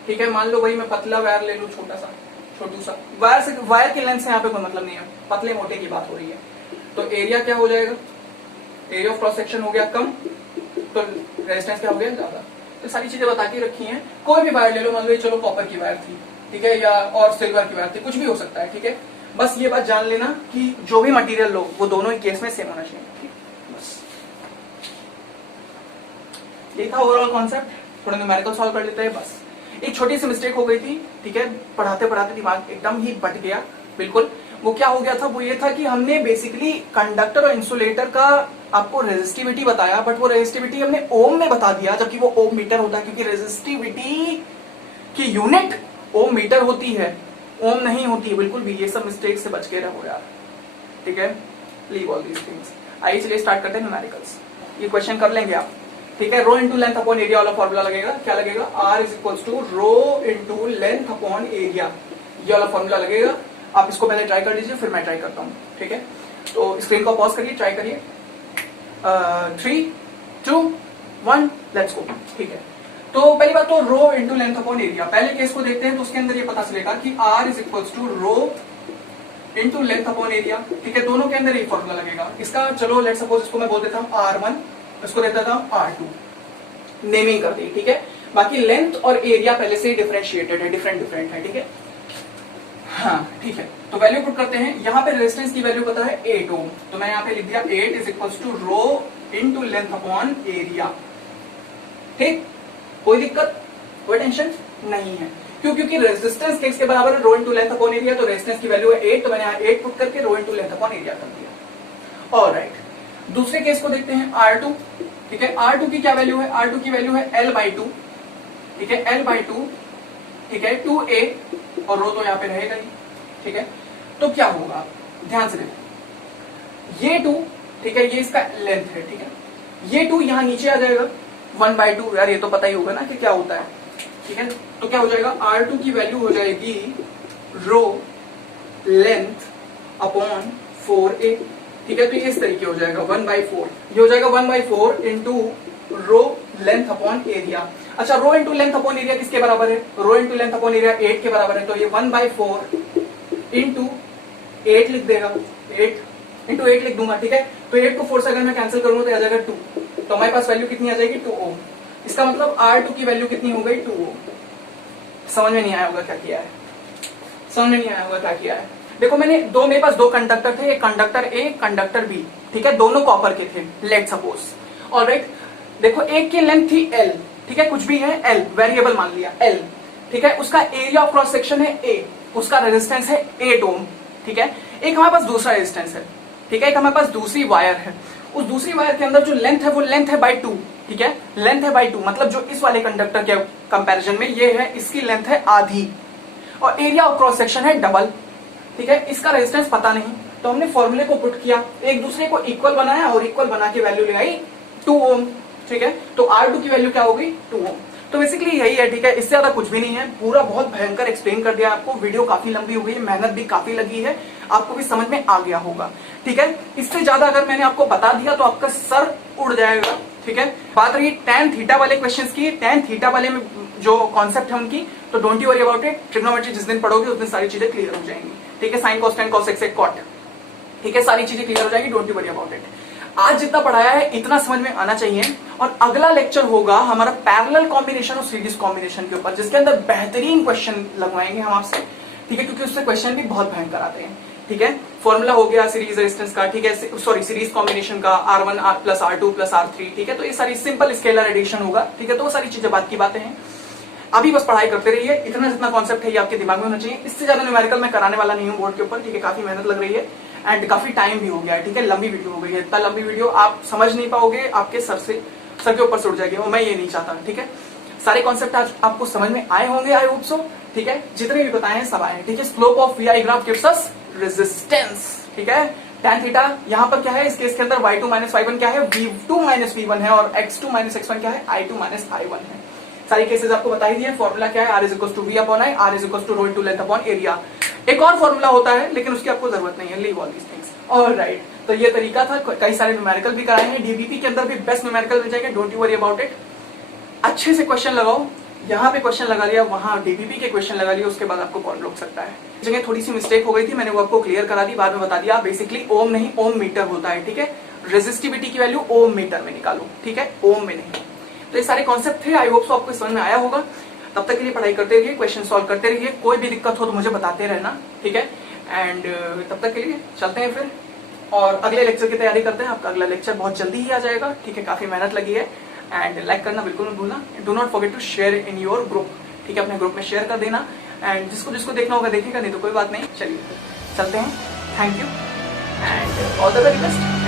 ठीक है। मान लो भाई मैं पतला वायर ले लूं, छोटू सा वायर से, वायर के लेंथ से यहाँ पे कोई मतलब नहीं है, पतले मोटे की बात हो रही है, तो एरिया क्या हो जाएगा, एरिया ऑफ क्रॉस सेक्शन हो गया कम, तो रेजिस्टेंस क्या हो गया, ज्यादा। तो सारी चीजें बता के रखी हैं। कोई भी वायर ले लो, मान लो चलो कॉपर की वायर थी, ठीक है, या और सिल्वर की वायर थी, कुछ भी हो सकता है, ठीक है। बस ये बात जान लेना कि जो भी मटेरियल लो वो दोनों ही केस में सेम होना चाहिए, बस ये था ओवरऑल कॉन्सेप्ट। थोड़ा न्यूमेरिकल सॉल्व कर लेते हैं, बस। एक छोटी सी मिस्टेक हो गई थी, ठीक है, पढ़ाते पढ़ाते दिमाग एकदम ही बट गया, बिल्कुल। वो क्या हो गया था, वो ये था कि हमने बेसिकली कंडक्टर और इंसुलेटर का आपको रेजिस्टिविटी बताया, बट वो रेजिस्टिविटी हमने ओम में बता दिया, जबकि वो ओम मीटर होता है, क्योंकि रेजिस्टिविटी की यूनिट ओम मीटर होती है। ओम नहीं होती बिल्कुल भी, ये सब मिस्टेक से बच के रहो यार, ठीक है, लीव ऑल दीज थिंग्स। आइए चलिए स्टार्ट करते हैं न्यूमेरिकल्स। ये क्वेश्चन कर लेंगे आप, ठीक है। Rho into length upon area वाला फॉर्मूला लगेगा, क्या लगेगा, R is equal to rho into length upon area, ये वाला फॉर्मूला लगेगा। आप इसको पहले ट्राई कर लीजिए, फिर मैं ट्राई करता हूँ, ठीक है। तो स्क्रीन को पॉज करिए, ट्राई करिए। 3, 2, 1 लेट्स गो, ठीक है। तो पहली बात तो रो इंटू लेंथ अपॉन एरिया, पहले केस को देखते हैं तो उसके अंदर ये पता चलेगा कि R is equal to rho into length upon area, ठीक है। दोनों के अंदर एक फॉर्मूला लगेगा इसका। चलो लेट सपोज इसको मैं बोल देता हूँ R1, इसको देता था R2, नेमिंग कर दी, ठीक है। बाकी लेंथ और एरिया पहले से ही डिफरेंशिएटेड है, डिफरेंट है, ठीक है। हाँ ठीक है, तो वैल्यू पुट करते हैं। यहाँ पे रेजिस्टेंस की वैल्यू पता है 8 ओम, तो मैं यहाँ पे लिख दिया 8 is equal to rho into length upon area, ठीक। कोई दिक्कत, कोई टेंशन नहीं है, क्यों, क्योंकि रेजिस्टेंस किसके बराबर है, rho into length upon area, तो रेजिस्टेंस की वैल्यू है 8, तो मैंने यहाँ 8 पुट करके रो इंटू लेंथ अपॉन एरिया कर दिया। ऑलराइट, दूसरे केस को देखते हैं R2, ठीक है। R2 की क्या वैल्यू है, R2 की वैल्यू है L/2, ठीक है, L/2, ठीक है, 2a, और रो तो यहाँ पे रहेगा ही, ठीक है। तो क्या होगा, ध्यान से देखो, ये 2, ठीक है, ये इसका लेंथ है, ठीक है। ये 2 यहाँ नीचे आ जाएगा 1/2, यार ये तो पता ही होगा ना कि क्या होता है, ठीक है। तो क्या हो जाएगा, R2 की वैल्यू हो जाएगी रो लेंथ अपॉन 4a, ठीक है। तो इस तरीके हो जाएगा 1/4, ये हो जाएगा 1/4 into rho length upon area. अच्छा, रो इंटू लेंथ अपॉन एरिया किसके बराबर है, rho into length upon area 8 के बराबर है, तो ये 1/4 इंटू 8 लिख देगा, 8 इंटू 8 लिख दूंगा, ठीक है। तो 8 को 4 से अगर मैं कैंसिल करूंगा तो आ जाएगा 2, तो हमारे पास वैल्यू कितनी आ जाएगी, 2 ओम। इसका मतलब R2 की वैल्यू कितनी हो गई, 2 ओम। समझ में नहीं आया होगा क्या किया है, समझ में नहीं आया होगा क्या किया है। देखो मेरे पास दो कंडक्टर थे, एक कंडक्टर ए, कंडक्टर बी, ठीक है, दोनों कॉपर के थे, लेट सपोज। ऑलराइट, देखो एक की लेंथ थी L, ठीक है, कुछ भी है L, वेरिएबल मान लिया L, ठीक है। उसका एरिया ऑफ क्रॉस सेक्शन है A, उसका रेजिस्टेंस है 8 ओम, ठीक है। एक हमारे पास दूसरा रेजिस्टेंस है, ठीक है, एक हमारे पास दूसरी वायर है, उस दूसरी वायर के अंदर जो लेंथ है वो लेंथ है बाई 2, ठीक है, लेंथ है बाई 2, मतलब जो इस वाले कंडक्टर के कंपैरिजन में ये है, इसकी लेंथ है आधी, और एरिया ऑफ क्रॉस सेक्शन है डबल, ठीक है। इसका रेजिस्टेंस पता नहीं, तो हमने फॉर्मूले को पुट किया, एक दूसरे को इक्वल बनाया और इक्वल बना के वैल्यू लगाई 2 ओम, ठीक है। तो R2 की वैल्यू क्या होगी, 2 ओम। तो बेसिकली यही है, ठीक है, इससे ज्यादा कुछ भी नहीं है। पूरा बहुत भयंकर एक्सप्लेन कर दिया आपको, वीडियो काफी लंबी हो गई, मेहनत भी काफी लगी है, आपको भी समझ में आ गया होगा, ठीक है। इससे ज्यादा अगर मैंने आपको बता दिया तो आपका सर उड़ जाएगा, ठीक है। बात रही tan थीटा वाले क्वेश्चंस की, tan थीटा वाले में जो कॉन्सेप्ट है उनकी, तो don't you worry about it. Trigonometry जिस दिन पढ़ोगे उस दिन सारी चीजें क्लियर हो जाएंगी, ठीक है। Sine cos tan cos sec cot, ठीक है, सारी चीजें क्लियर हो जाएंगी, don't you worry about it. आज जितना पढ़ाया है इतना समझ में आना चाहिए, और अगला लेक्चर होगा हमारा पैरेलल कॉम्बिनेशन और सीरीज कॉम्बिनेशन के ऊपर, जिसके अंदर बेहतरीन क्वेश्चन लगवाएंगे हम आपसे, ठीक है, क्योंकि उससे क्वेश्चन भी बहुत भयंकर आते हैं, ठीक है। फॉर्मूला हो गया सीरीज रेजिस्टेंस का, ठीक है, सॉरी सीरीज कॉम्बिनेशन का, R1 plus R2 plus R3, ठीक है। तो ये सारी सिंपल स्केलर एडिशन होगा, ठीक है। तो वो सारी चीजें बात की बातें हैं, अभी बस पढ़ाई करते रहिए, इतना जितना कॉन्सेप्ट है ये आपके दिमाग में होना चाहिए। इससे ज्यादा न्यूमेरिकल मैं कराने वाला नहीं हूँ बोर्ड के ऊपर, ठीक है। काफी मेहनत लग रही है एंड काफी टाइम भी हो गया है, ठीक है, लंबी वीडियो हो गई है। इतना लंबी वीडियो आप समझ नहीं पाओगे, आपके सर के ऊपर से उठ जाएगी, और मैं ये नहीं चाहता, ठीक है। सारे कॉन्सेप्ट आज आपको समझ में आए होंगे, आई होप सो, ठीक है। जितने भी बताए हैं सब आए, ठीक है। Slope of VI graph gives us resistance, ठीक है। tan थीटा यहाँ पर क्या है, इस केस के अंदर y2 माइनस y1 क्या है, v2 माइनस v1 है, और x2 माइनस x1 क्या है, i2 माइनस i1 है। सारी केसेस आपको बता ही दिए। फॉर्मूला क्या है, R is equal to V upon I, R is equal to rho into length upon area. एक और फॉर्मूला होता है लेकिन उसकी आपको जरूरत नहीं है, leave all these things, alright. तो ये तरीका था, कई सारे न्यूमेरिकल भी कराए हैं, डीबीपी के अंदर भी बेस्ट न्यूमेरिकल मिल जाएंगे, don't you worry about it. अच्छे से क्वेश्चन लगाओ, यहाँ पे क्वेश्चन लगा लिया, वहां डीबीपी के क्वेश्चन लगा लिया, उसके बाद आपको कौन रोक सकता है। जगह थोड़ी सी मिस्टेक हो गई थी, मैंने वो आपको क्लियर करा दी, बाद में बता दिया। बेसिकली ओम नहीं, ओम मीटर होता है, ठीक है। रेजिस्टिविटी की वैल्यू ओम मीटर में निकालो, ठीक है, ओम में नहीं। तो ये सारे कॉन्सेप्ट थे, आई होप सो आपको समझ में आया होगा। तब तक के लिए पढ़ाई करते रहिए, क्वेश्चन सॉल्व करते रहिए, कोई भी दिक्कत हो तो मुझे बताते रहना, ठीक है। एंड तब तक के लिए चलते हैं फिर, और अगले लेक्चर की तैयारी करते हैं। आपका अगला लेक्चर बहुत जल्दी ही आ जाएगा, ठीक है। काफी मेहनत लगी है, एंड लाइक करना बिल्कुल मत भूलना। Do not forget to share in your group, ठीक है, अपने ग्रुप में शेयर कर देना, एंड जिसको जिसको देखना होगा देखेगा, नहीं तो कोई बात नहीं। चलिए चलते हैं, thank you and all the very best.